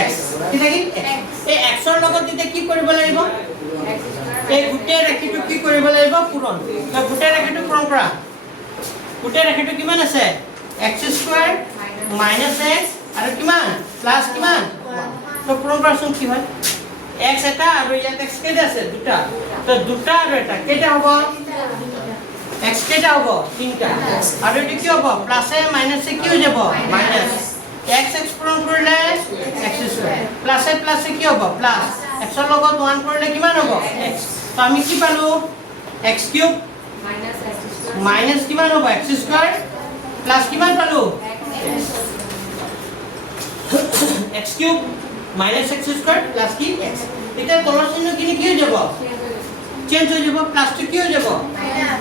x কি থাকিল এই x ৰ লগত দিতে কি কৰিব লাগিব এই গোটেই ৰাশিটো কি কৰিব লাগিব পূৰণ তো গোটেই ৰাশিটো পূৰণ কৰা গোটেই ৰাশিটো কিমান আছে x2 - x আৰু কিমান প্লাস কিমান তো পূৰণ কৰাচোন কি হয় x এটা আৰু ইয়াত x কেইটা আছে দুটা তো দুটা আৰু এটা কেইটা হ'ব x কেইটা হ'ব তিনটা আৰু এটো কি হ'ব প্লাসে মাইনাসে কি হৈ যাব মাইনাস x পূৰণ কৰিলে x2 প্লাসে প্লাসে কি হ'ব প্লাস x ৰ লগত 1 কৰিলে কিমান হ'ব x তো আমি কি পালো x3 মাইনাস কিমান হ'ব x2 প্লাস কিমান পালো x3 মাইনাস x2 প্লাস কি x এটা তলৰ চিহ্ন কিনি কি হৈ যাব চেঞ্জ হৈ যাব প্লাস টু কি হৈ যাব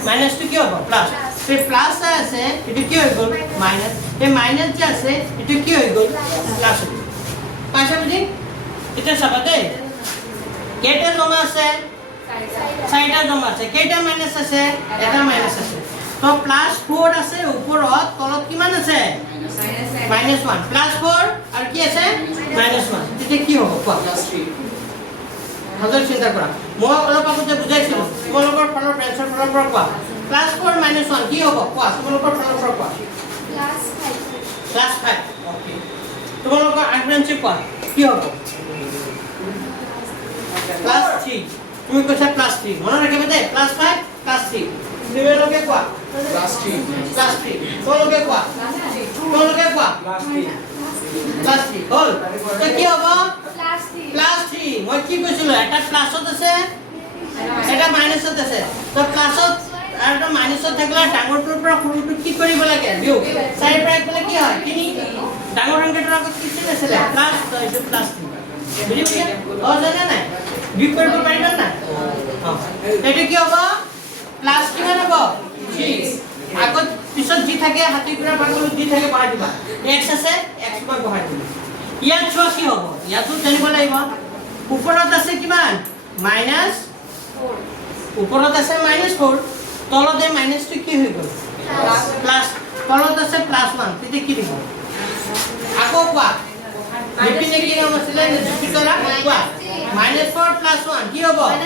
মাইনাস টু কি হ'ব প্লাস এই প্লাস আছে এটো কি হৈ গল মাইনাস এই মাইনাস যে আছে এটো কি হৈ গল প্লাস পাইছা বুজি এটা চাবা দেই কেইটা জমা আছে চাৰিটা জমা আছে কেইটা মাইনাস আছে এটা মাইনাস আছে তো +4 আছে ওপৰত তলত কিমান আছে -1 +4 আৰু কি আছে -1 তেতিয়া কি হ'ব কোৱা +3 হাজাৰ চিন্তা কৰা মই অলপ আগতে বুজাইছিলো তোমালোকৰ ফালৰ ব্ৰেঞ্চৰ ফালৰ পৰা কোৱা +4 -1 কি হ'ব কোৱা তোমালোকৰ ফালৰ পৰা কোৱা +5 ওকে তোমালোকৰ আগ্ৰহঞ্চি কোৱা কি হ'ব +3 তুমি কৈছা +3 মনত ৰাখিবা দেই +5 +3 তোমালোকে কোৱা +3 তোমালোকে কোৱা +3 হল তো কি হ'ব +3 মই কি কৈছিলো এটা প্লাসত আছে এটা মাইনাসত আছে তো প্লাসত আৰু এটা মাইনাছত থাকিলে ডাঙৰটোৰ পৰা সৰুটো কি কৰিব লাগে বিয়োগ 4 পৰা 1 গ'লে কি হয় 3 ডাঙৰ সংখ্যাটোৰ আগত কি চিন আছিলে প্লাস তো এইটো প্লাস বুজি পাইছে অ জানা নাই বিয়োগ কৰিব পাৰিবা না এইটো কি হ'ব প্লাস কিমান হ'ব 3 আগত পিছত যি থাকে হাতি গুৰা ভাগলৈ যি থাকে বহাই দিবা x আছে x মান বহাই দিবা ইয়াত চোৱা কি হ'ব ইয়াতো জানিব লাগিব ওপৰত আছে কিমান মাইনাস 4 ওপৰত আছে -4 তলতে মাইনাসটো কি হৈ গ'ল প্লাস তলত আছে +1 তেতিয়া কি দিব আকৌ কোৱা লিপিনে কি নাম আছিলে নিশ্চিতৰা কোৱা -4 +1 কি হ'ব -3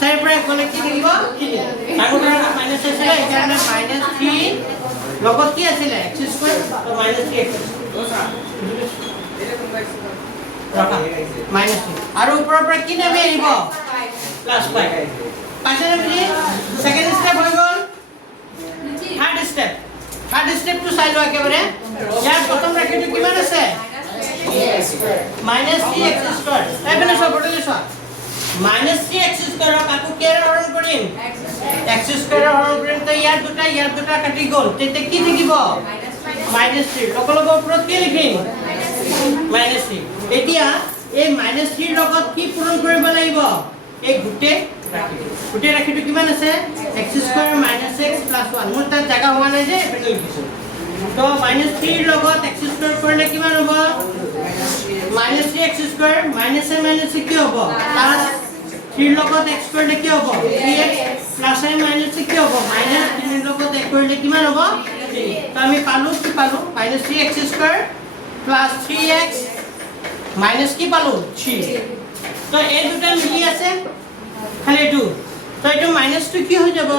4 পৰা গ'লে কি থাকিব 3 আগৰ পৰা মাইনাস আছিলে এখানে -3 লগত কি আছিলে x² তো -3x ৰাখা -3 আৰু ওপৰৰ পৰা কি নামি আহিব +5 পাইছে নে বুজি সেকেন্ড স্টেপ হৈ গ'ল থাৰ্ড স্টেপ টু চাই লোৱা একেবাৰে ইয়াৰ প্ৰথম ৰাশিটো কিমান আছে -3x² এইপিনে চোৱা বৰ্তলে চোৱা -3x² আকৌ কেৰে হৰণ কৰিম x² হৰণ কৰিম তো ইয়াৰ দুটা কাটি গ'ল তেতিয়া কি থাকিব -3 লগলগ ওপৰত কি লিখিম -3 এতিয়া এই -3 লগত কি পূৰণ কৰিব লাগিব এই গোটেই ৰাশিটো কিমান আছে x² - x + 1 মোৰ তাত জায়গা হোৱা নাই যে এপিনে লিখিছো তো -3 লগত x² কৰিলে কিমান হ'ব -3x² - কি হ'ব প্লাস 3 লগত x কৰিলে কি হ'ব 3x প্লাস কি হ'ব -3 লগত x কৰিলে কিমান হ'ব 3 তো আমি পালো কি পালো -3x² প্লাস 3x মাইনাস কি পালো 3 তো এই দুটা মিলি আছে খালি এইটো তো এইটো মাইনাসটো কি হৈ যাব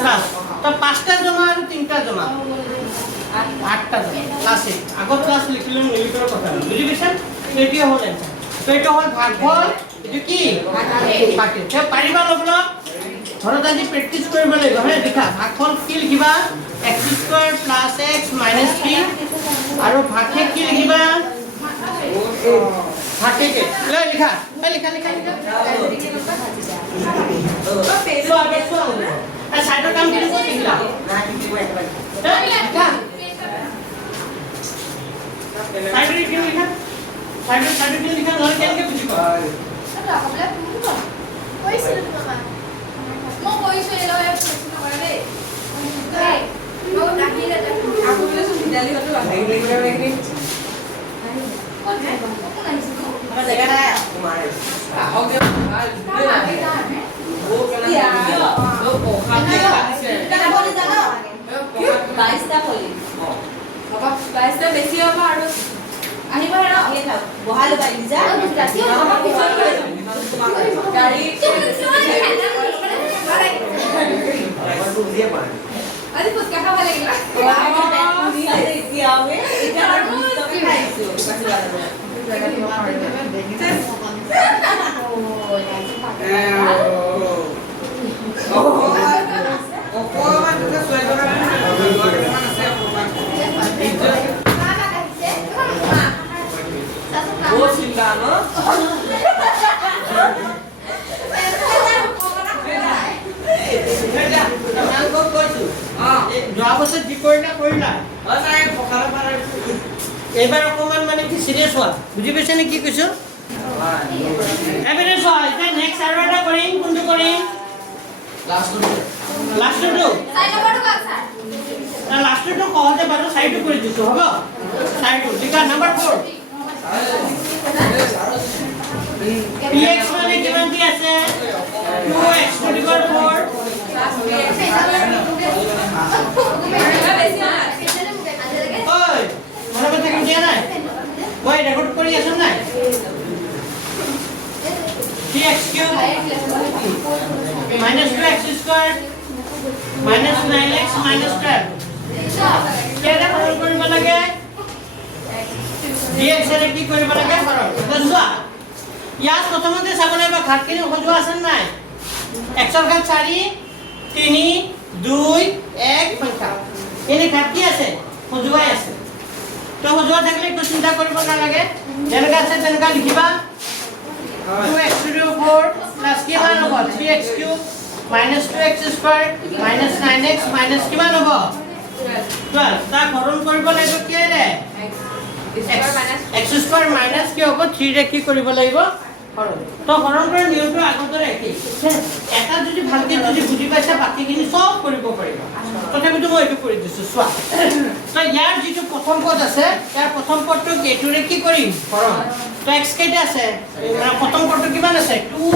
প্লাস তো 5টা জমা আৰু 3টা জমা 8টা জমা প্লাস আগত প্লাস লিখিলে নিলিখৰ কথা বুজি পাইছা এইটো হ'ল এনসাৰ তো এইটো হ'ল ভাগফল এইটো কি ভাগফল তে পাৰিবা লবল ঘৰত আজি প্ৰেক্টিস কৰিব লাগিব হে লিখা ভাগফল কি লিখিবা x² + x - 3 আৰু ভাগকে কি লিখিবা ভাগকে লৈ লিখা লিখা চোৱা এই সাইডৰ কাম কি কৰি লিখিলা লিখা সাইডৰ কি লিখা সাইডৰ কি লিখা নহলে কেনেকৈ বুজিবা কৈছিলো তোমাক মই কৈছো এলৈ প্ৰশ্ন কৰা দেই মই নাহিলে আকৌ বোলে সুবিধালি হতো লাগি আমাৰ জায়গা নাই তোমাৰ আহক ভাল ও কেলা ও পখাতে আছে এটা বলি জানো 22টা পলি বাবা 22টা বেছি হ'ব আৰু আহিব আৰু এই থাক বহালো পাই যা ৰাতি হ'ব গাড়ী আজি ফুচকা খাব লাগিলা যোৱা বছৰ যি কৰিলা এইবাৰ অকমান মানে কি সিৰিয়াছ হোৱা বুজি পাইছে নে কি কৈছো এভাৰেজ হয় এটা নেক্সট আৰু এটা কৰিম কোনটো কৰিম লাষ্টটো চাই নম্বৰটো কাক স্যাৰ লাষ্টটো সহজে বাৰু সাইডটো কৰি দিছো হ'ব সাইডটো লিখা নম্বৰ 4 px মানে কিমান দি আছে 2x * 4 ঐ মনে কথা কি দিয়া নাই মই রেকর্ড কৰি আছো নাই 3x³ - 2x² - 9x - 12 কেনে হৰণ কৰিব লাগে dx এৰে কি কৰিব লাগে হৰণ বুঝছা ইয়াত প্ৰথমতে চাব লাগিব ঘাটখিনি সজোৱা আছে নাই x ৰ ঘাত 4 3 2 1 সংখ্যা এনে ঘাট কি আছে সজোৱাই আছে তো সজোৱা থাকিলে একো চিন্তা কৰিব নালাগে যেনেকা আছে তেনেকা লিখিবা 2x⁴ + কিমান হ'ব 3x cube minus 2x square minus 9x minus কিমান হ'ব 12 তা হৰণ কৰিব লাগিব কিৰে x স্কয়াৰ minus কি হ'ব 3 ৰে কি কৰিব লাগিব হৰণ তো হৰণ কৰাৰ নিয়মটো আগতে একেই এটা যদি ভালকে যদি বুজি পাইছা বাকিখিনি সব কৰিব পাৰিবা তথাপিতো মই এইটো কৰি দিছো চোৱা তো ইয়াৰ যিটো প্ৰথম পদ আছে ইয়াৰ প্ৰথম পদটো কেটোৰে কি কৰিম হৰণ তো x কেইটা আছে প্ৰথম পদটো কিমান আছে 2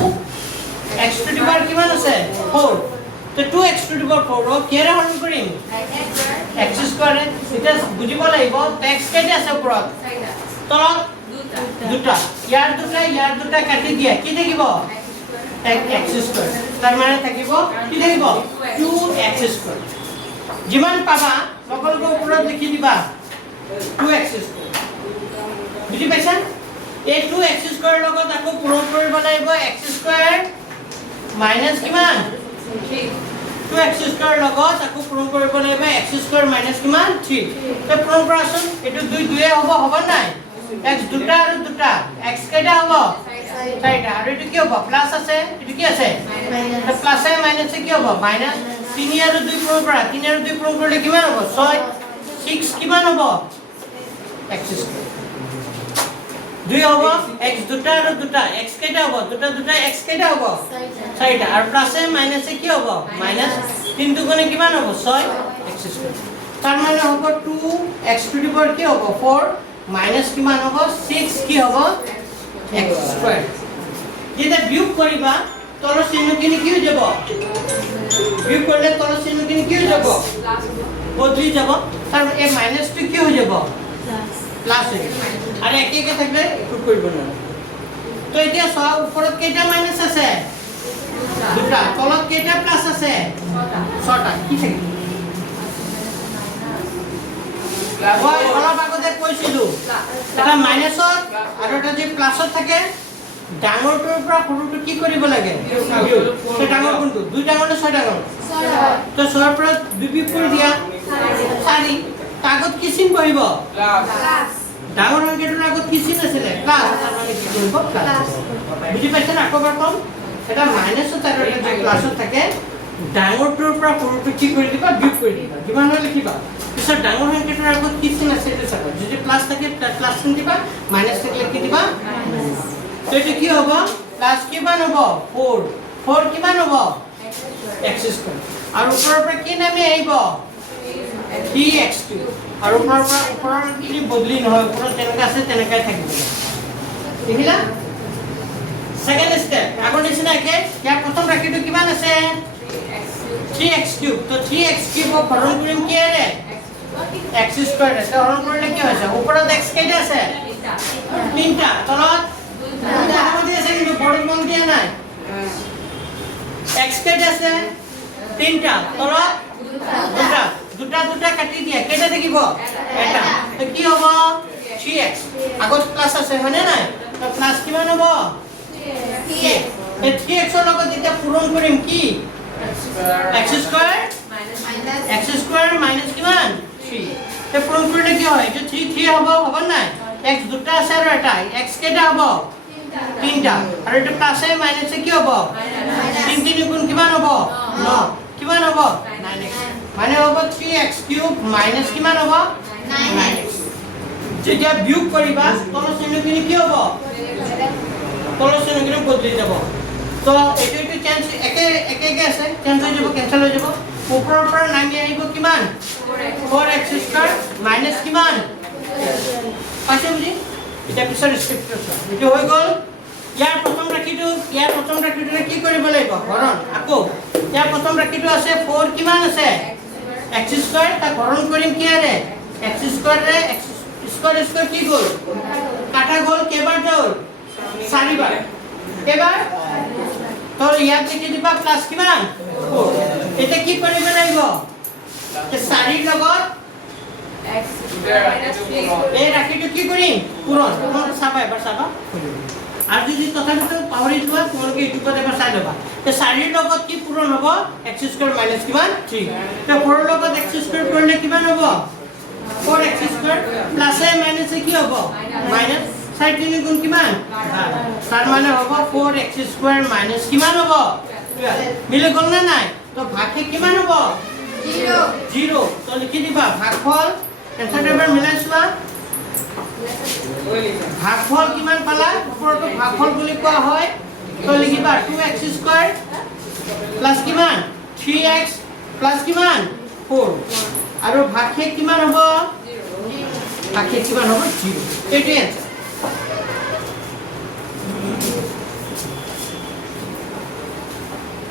x টু দি পাৱাৰ কিমান আছে 4 তো 2x টু দি পাৱাৰ 4 ক কিৰে হৰণ কৰিম x স্কয়াৰ এটা বুজিব লাগিব তো x কেইটা আছে ওপৰত তলত দুটা ইয়াৰ দুটা কাটি দিয়া কি থাকিব x স্কয়াৰ তাৰ মানে থাকিব কি থাকিব 2x স্কয়াৰ যিমান পাবা সকলোকে ওপৰত লিখি দিবা 2x স্কয়াৰ বুজি পাইছা এই 2x স্কয়াৰ লগত আকৌ পূৰণ কৰিব লাগিব x স্কয়াৰ মাইনাস কিমান 2x স্কয়াৰ লগত আকৌ পূৰণ কৰিব লাগিব x স্কয়াৰ মাইনাস কিমান 3 তো পূৰণ কৰাচোন এটো 2 2 হ'ব নাই x দুটা আৰু দুটা x কেইটা হ'ব 4টা আৰু এটো কি হ'ব প্লাস আছে এটো কি আছে তো প্লাস এ মাইনাস কি হ'ব মাইনাস 3 আৰু 2 পূৰণ কৰা 3 আৰু 2 পূৰণ কৰিলে কিমান হ'ব 6 6 কিমান হ'ব x স্কয়াৰ 2 হ'ব x দুটা আৰু দুটা x কেইটা হ'ব দুটা দুটা x কেইটা হ'ব 4টা আৰু প্লাস এ মাইনাস কি হ'ব মাইনাস 3 দুগুণে কিমান হ'ব 6 x স্কয়াৰ তাৰ মানে হ'ব 2x টু দি পাৱাৰ কি হ'ব 4 মাইনাস কিমান হ'ব 6 কি হ'ব x স্কয়াৰ যেটা বিয়োগ কৰিবা তলৰ চিহ্নখিনি কি হৈ যাব বিয়োগ কৰিলে তলৰ চিহ্নখিনি কি হৈ যাব বদলি যাব তাৰ এই মাইনাসটো কি হৈ যাব প্লাস হৈ যাব আৰু একে একে থাকলে একো কৰিব নোৱাৰে তো এতিয়া সব ওপৰত কেইটা মাইনাস আছে দুটা তলত কেইটা প্লাস আছে ছটা কি থাকে মই অলপ আগতে কৈছিলো এটা মাইনাসত আৰু এটা যে প্লাসত থাকে ডাঙৰটোৰ পৰা সৰুটো কি কৰিব লাগে সে ডাঙৰ কোনটো দুই ডাঙৰ নে ছয় ডাঙৰ তো ছয়ৰ পৰা দুই বিয়োগ দিয়া 4 কাগজ কি চিন বহিব প্লাস ডাঙৰ সংখ্যাটোৰ আগত কি চিন আছিল প্লাস তাৰ মানে কি কৰিব প্লাস বুজি পাইছা না আকবাৰ কম এটা মাইনাসত আৰু এটা যে প্লাসত থাকে ডাঙৰটোৰ পৰা সৰুটো কি কৰি দিবা বিয়োগ কৰি দিবা কিমান হয় লিখিবা পিছত ডাঙৰ সংখ্যাটোৰ আগত কি চিন আছে এটা চাবা যদি প্লাস থাকে প্লাস চিন দিবা মাইনাস থাকিলে কি দিবা তো এটা কি হ'ব প্লাস কিমান হ'ব 4 4 কিমান হ'ব x স্কয়াৰ আৰু ওপৰৰ পৰা কি নামি আহিব 3x আৰু ওপৰৰ কি বদলি নহয় ওপৰত তেনেকা আছে তেনেকাই থাকিব দেখিলা সেকেন্ড স্টেপ আগৰ নিচিনা একে ইয়াৰ প্ৰথম ৰাখিটো কিমান আছে 3x কিউব তো 3x কিউব হৰণ কৰিম কিৰে x স্কয়াৰ এটা হৰণ কৰিলে কি হৈছে ওপৰত x কেইটা আছে তিনটা তলত দুটা আমাদের আছে কিন্তু বড় কোন দিয়া নাই x কেইটা আছে তিনটা তলত দুটা দুটা দুটা কাটি দিয়া কেইটা থাকিব এটা তো কি হ'ব 3x আগত প্লাস আছে হয়নে নাই তো প্লাস কিমান হ'ব 3x এই 3x ৰ লগত যেতিয়া পূৰণ কৰিম কি x স্কয়াৰ মাইনাস কিমান 3 তে পূৰণ কৰিলে কি হয় যে 3 হ'ব নাই x দুটা আছে আৰু এটা x কেইটা হ'ব তিনটা আৰু এটা প্লাসে মাইনাসে কি হ'ব 3 3 গুণ কিমান হ'ব 9 কিমান হ'ব 9x মানে হ'ব 3x কিউব মাইনাস কিমান হ'ব 9x যেতিয়া বিয়োগ কৰিবা তলৰ চিহ্নখিনি কি হ'ব তলৰ চিহ্নখিনি বদলি যাব তো এটো চেঞ্জ একে আছে চেঞ্জ হৈ যাব কেনসেল হৈ যাব ওপৰৰ পৰা নামি আহিব কিমান 4x স্কয়াৰ মাইনাস কিমান পাইছে বুজি এটা পিছৰ স্ক্ৰিপ্টৰ এটো হৈ গ'ল ইয়াৰ প্ৰথম ৰাখিটো কি কৰিব লাগিব হৰণ আকৌ ইয়াৰ প্ৰথম ৰাখিটো আছে 4 কিমান আছে x স্কয়াৰ তা হৰণ কৰিম কিৰে x স্কয়াৰ ৰে x স্কয়াৰ কি গ'ল কাটা গ'ল কেবাৰ হ'ল 4 বাৰ কেবাৰ তো ইয়াত লিখি দিবা প্লাস কিমান 4 এটা কি কৰিব লাগিব তে 4 লগত x minus 3 এই ৰাখিটো কি কৰিম পূৰণ তোমালোকে চাবা এবাৰ চাবা আৰু যদি তথাপিতো পাহৰি যোৱা তোমালোকে ইউটিউবত এবাৰ চাই ল'বা তে 4 ৰ লগত কি পূৰণ হ'ব x স্কয়াৰ মাইনাস কিমান 3 তে 4 ৰ লগত x স্কয়াৰ কৰিলে কিমান হ'ব 4x স্কয়াৰ প্লাস এ মাইনাস কি হ'ব মাইনাস 4 গুণ কিমান তাৰ মানে হ'ব 4x² মাইনাছ কিমান হ'ব 12 মিলি গ'ল নে নাই তো ভাগশেষ কিমান হ'ব 0 তো লিখি দিবা ভাগফল এনসাৰটো এবাৰ মিলাই চোৱা ভাগফল কিমান পালা ওপৰটো ভাগফল বুলি কোৱা হয় তো লিখিবা 2x² প্লাস কিমান 3x প্লাস কিমান 4 আৰু ভাগশেষ কিমান হ'ব ভাগশেষ কিমান হ'ব 0 এইটোৱে এনসাৰ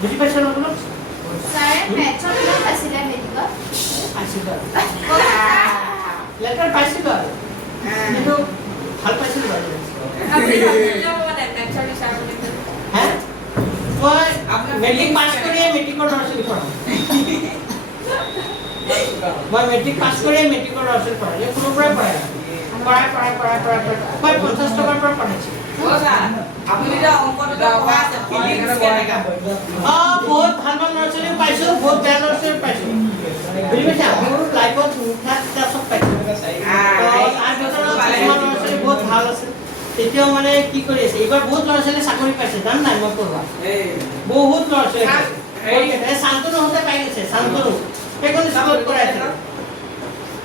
বুজি পাইছা ন তোমলোক স্যাৰ মেথড কিমান পাইছিলে মেডিকেল আছিলো লেটাৰ পাইছিলো কিন্তু ভাল পাইছিলো বাৰু আপুনি ভাবিলে মানে টেনচন বিচাৰ বুলি হে মই মেট্ৰিক পাছ কৰিয়ে মেট্ৰিকৰ ল'ৰা-ছোৱালী পঢ়াওঁ মই মেট্ৰিক পাছ কৰিয়ে মেট্ৰিকৰ ল'ৰা-ছোৱালী পঢ়াওঁ এই কোনো পৰাই পঢ়াই মই 50 টকাৰ পৰা পঢ়াইছোঁ আপুনি যে অংকটো পঢ়াই আছে ফিলিংছ কেনেকা বহুত ভাল ভাল ল'ৰা-ছোৱালীও পাইছোঁ বহুত বেয়া ল'ৰা-ছোৱালীও পাইছোঁ বুজি পাইছা মোৰ লাইফত মুঠা চব পাইছোঁ তাৰ ভিতৰত কিছুমান ল'ৰা-ছোৱালী বহুত ভাল আছে তেতিয়াও মানে কি কৰি আছে এইবাৰ বহুত ল'ৰা-ছোৱালী চাকৰি পাইছে জান নাই মই পঢ়োৱা বহুত ল'ৰা-ছোৱালী শান্তনু হতে পাই গৈছে শান্তনু সেইখন স্কুলত পঢ়াই আছে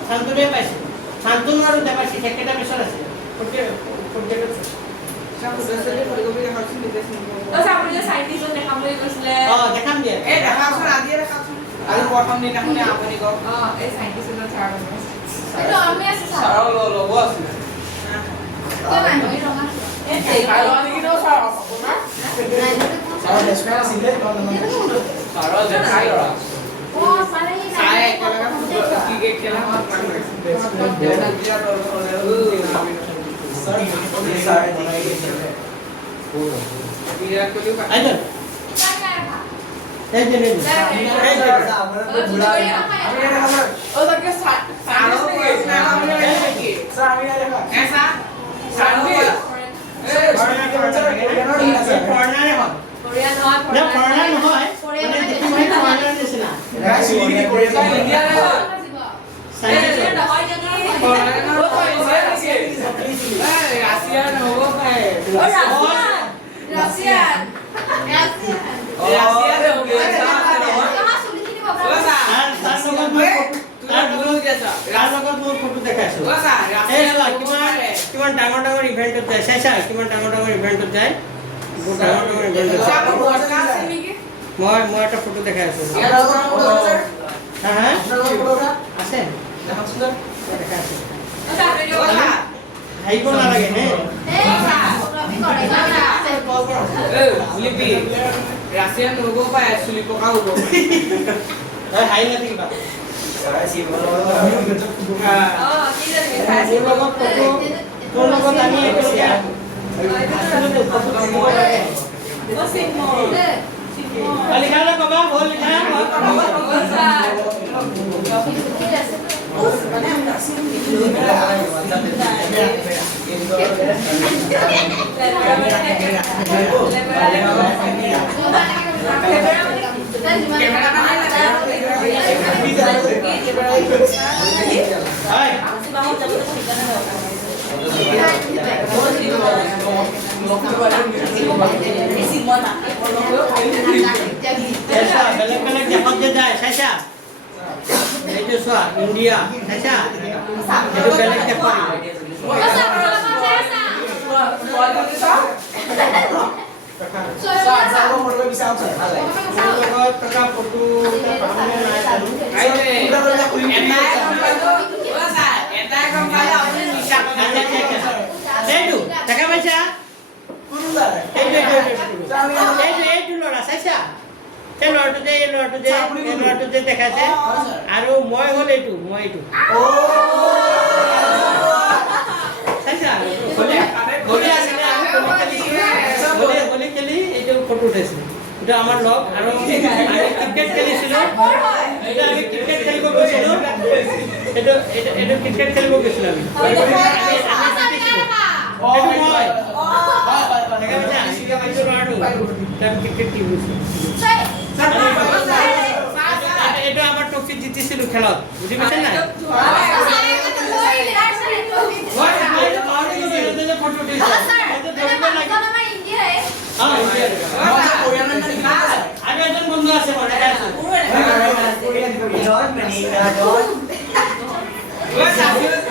শান্তনুৱে পাইছে শান্তনু আৰু দেৱাশী একেটা পিছত আছে আপুনি যে সাইন্টিষ্টক দেখাম বুলি কৈছিলে দেখাম দিয়া এই দেখাওকচোন আজিয়ে দেখাওকচোন আৰু প্ৰথম দিনাখনে আপুনি কওক এই সাইন্টিষ্টৰ চাৰ এইটো আমি আছে স্যাৰ ছাৰৰ ল'ব আছে তো নাই মই ৰঙা এই ছাৰৰ নেকি ছাৰ আপোনাৰ ছাৰ দেশমেল আছিলে ছাৰৰ দেখাই ল'ৰা ও ছাৰে ছাৰে একেলগে ক্ৰিকেট খেলা বিৰাট কোহলি আইজন এই যে ও তাকে ছাৰৰ কৈছে আপুনি নেকি ছাৰ আমি দেখা এসা ছাৰকে ফৰেনাৰে হয় কোৰিয়ান নহয় না ফৰেনাৰ নহয় মানে দেখিবই ফৰেনাৰ নিচিনা ইণ্ডিয়াৰে হয় চাইন্টিষ্ট নহয় জানো ৰাছিয়াৰ নহ'ব পাৰে ৰাছিয়ান তাৰ লগত মোৰ ফটো দেখাইছো কিমান ডাঙৰ ডাঙৰ ইভেন্টত যায় চাইছা কিমান ডাঙৰ ডাঙৰ ইভেন্টত যায় বহুত ডাঙৰ ডাঙৰ ইভেন্টত যায় মই এটা ফটো দেখাই আছো হা আছে দেখাই আছো হাঁহিব নালাগে নে ৰাছিয়ান নহ'ব পাৰে চুলি পকা হ'ব হাঁহি নাথাকিবা তোৰ লগত আমি একেলগে লিখালে কবা হ'ল লিখা বেলেগ বেলেগ দেশত যে যায় চাইছা এইটো চোৱা ইণ্ডিয়া চাইছা এইটো বেলেগ দেশত এইটো দেখা পাইছা এইটো ল'ৰা চাইছা এই ল'ৰাটো যে দেখাইছে আৰু মই হ'ল এইটো চাইছা ভলী খেলি এইটো ফটো উঠাইছিলো এইটো আমাৰ লগ আৰু ক্ৰিকেট খেলিছিলো আমি ক্ৰিকেট খেলিব গৈছিলো এইটো ক্ৰিকেট খেলিব গৈছিলো এইটো আমাৰ ট্ৰফি জিতিছিলো খেলত বুজি পাইছে নাই ফটো নিগাদত ঐ চাচি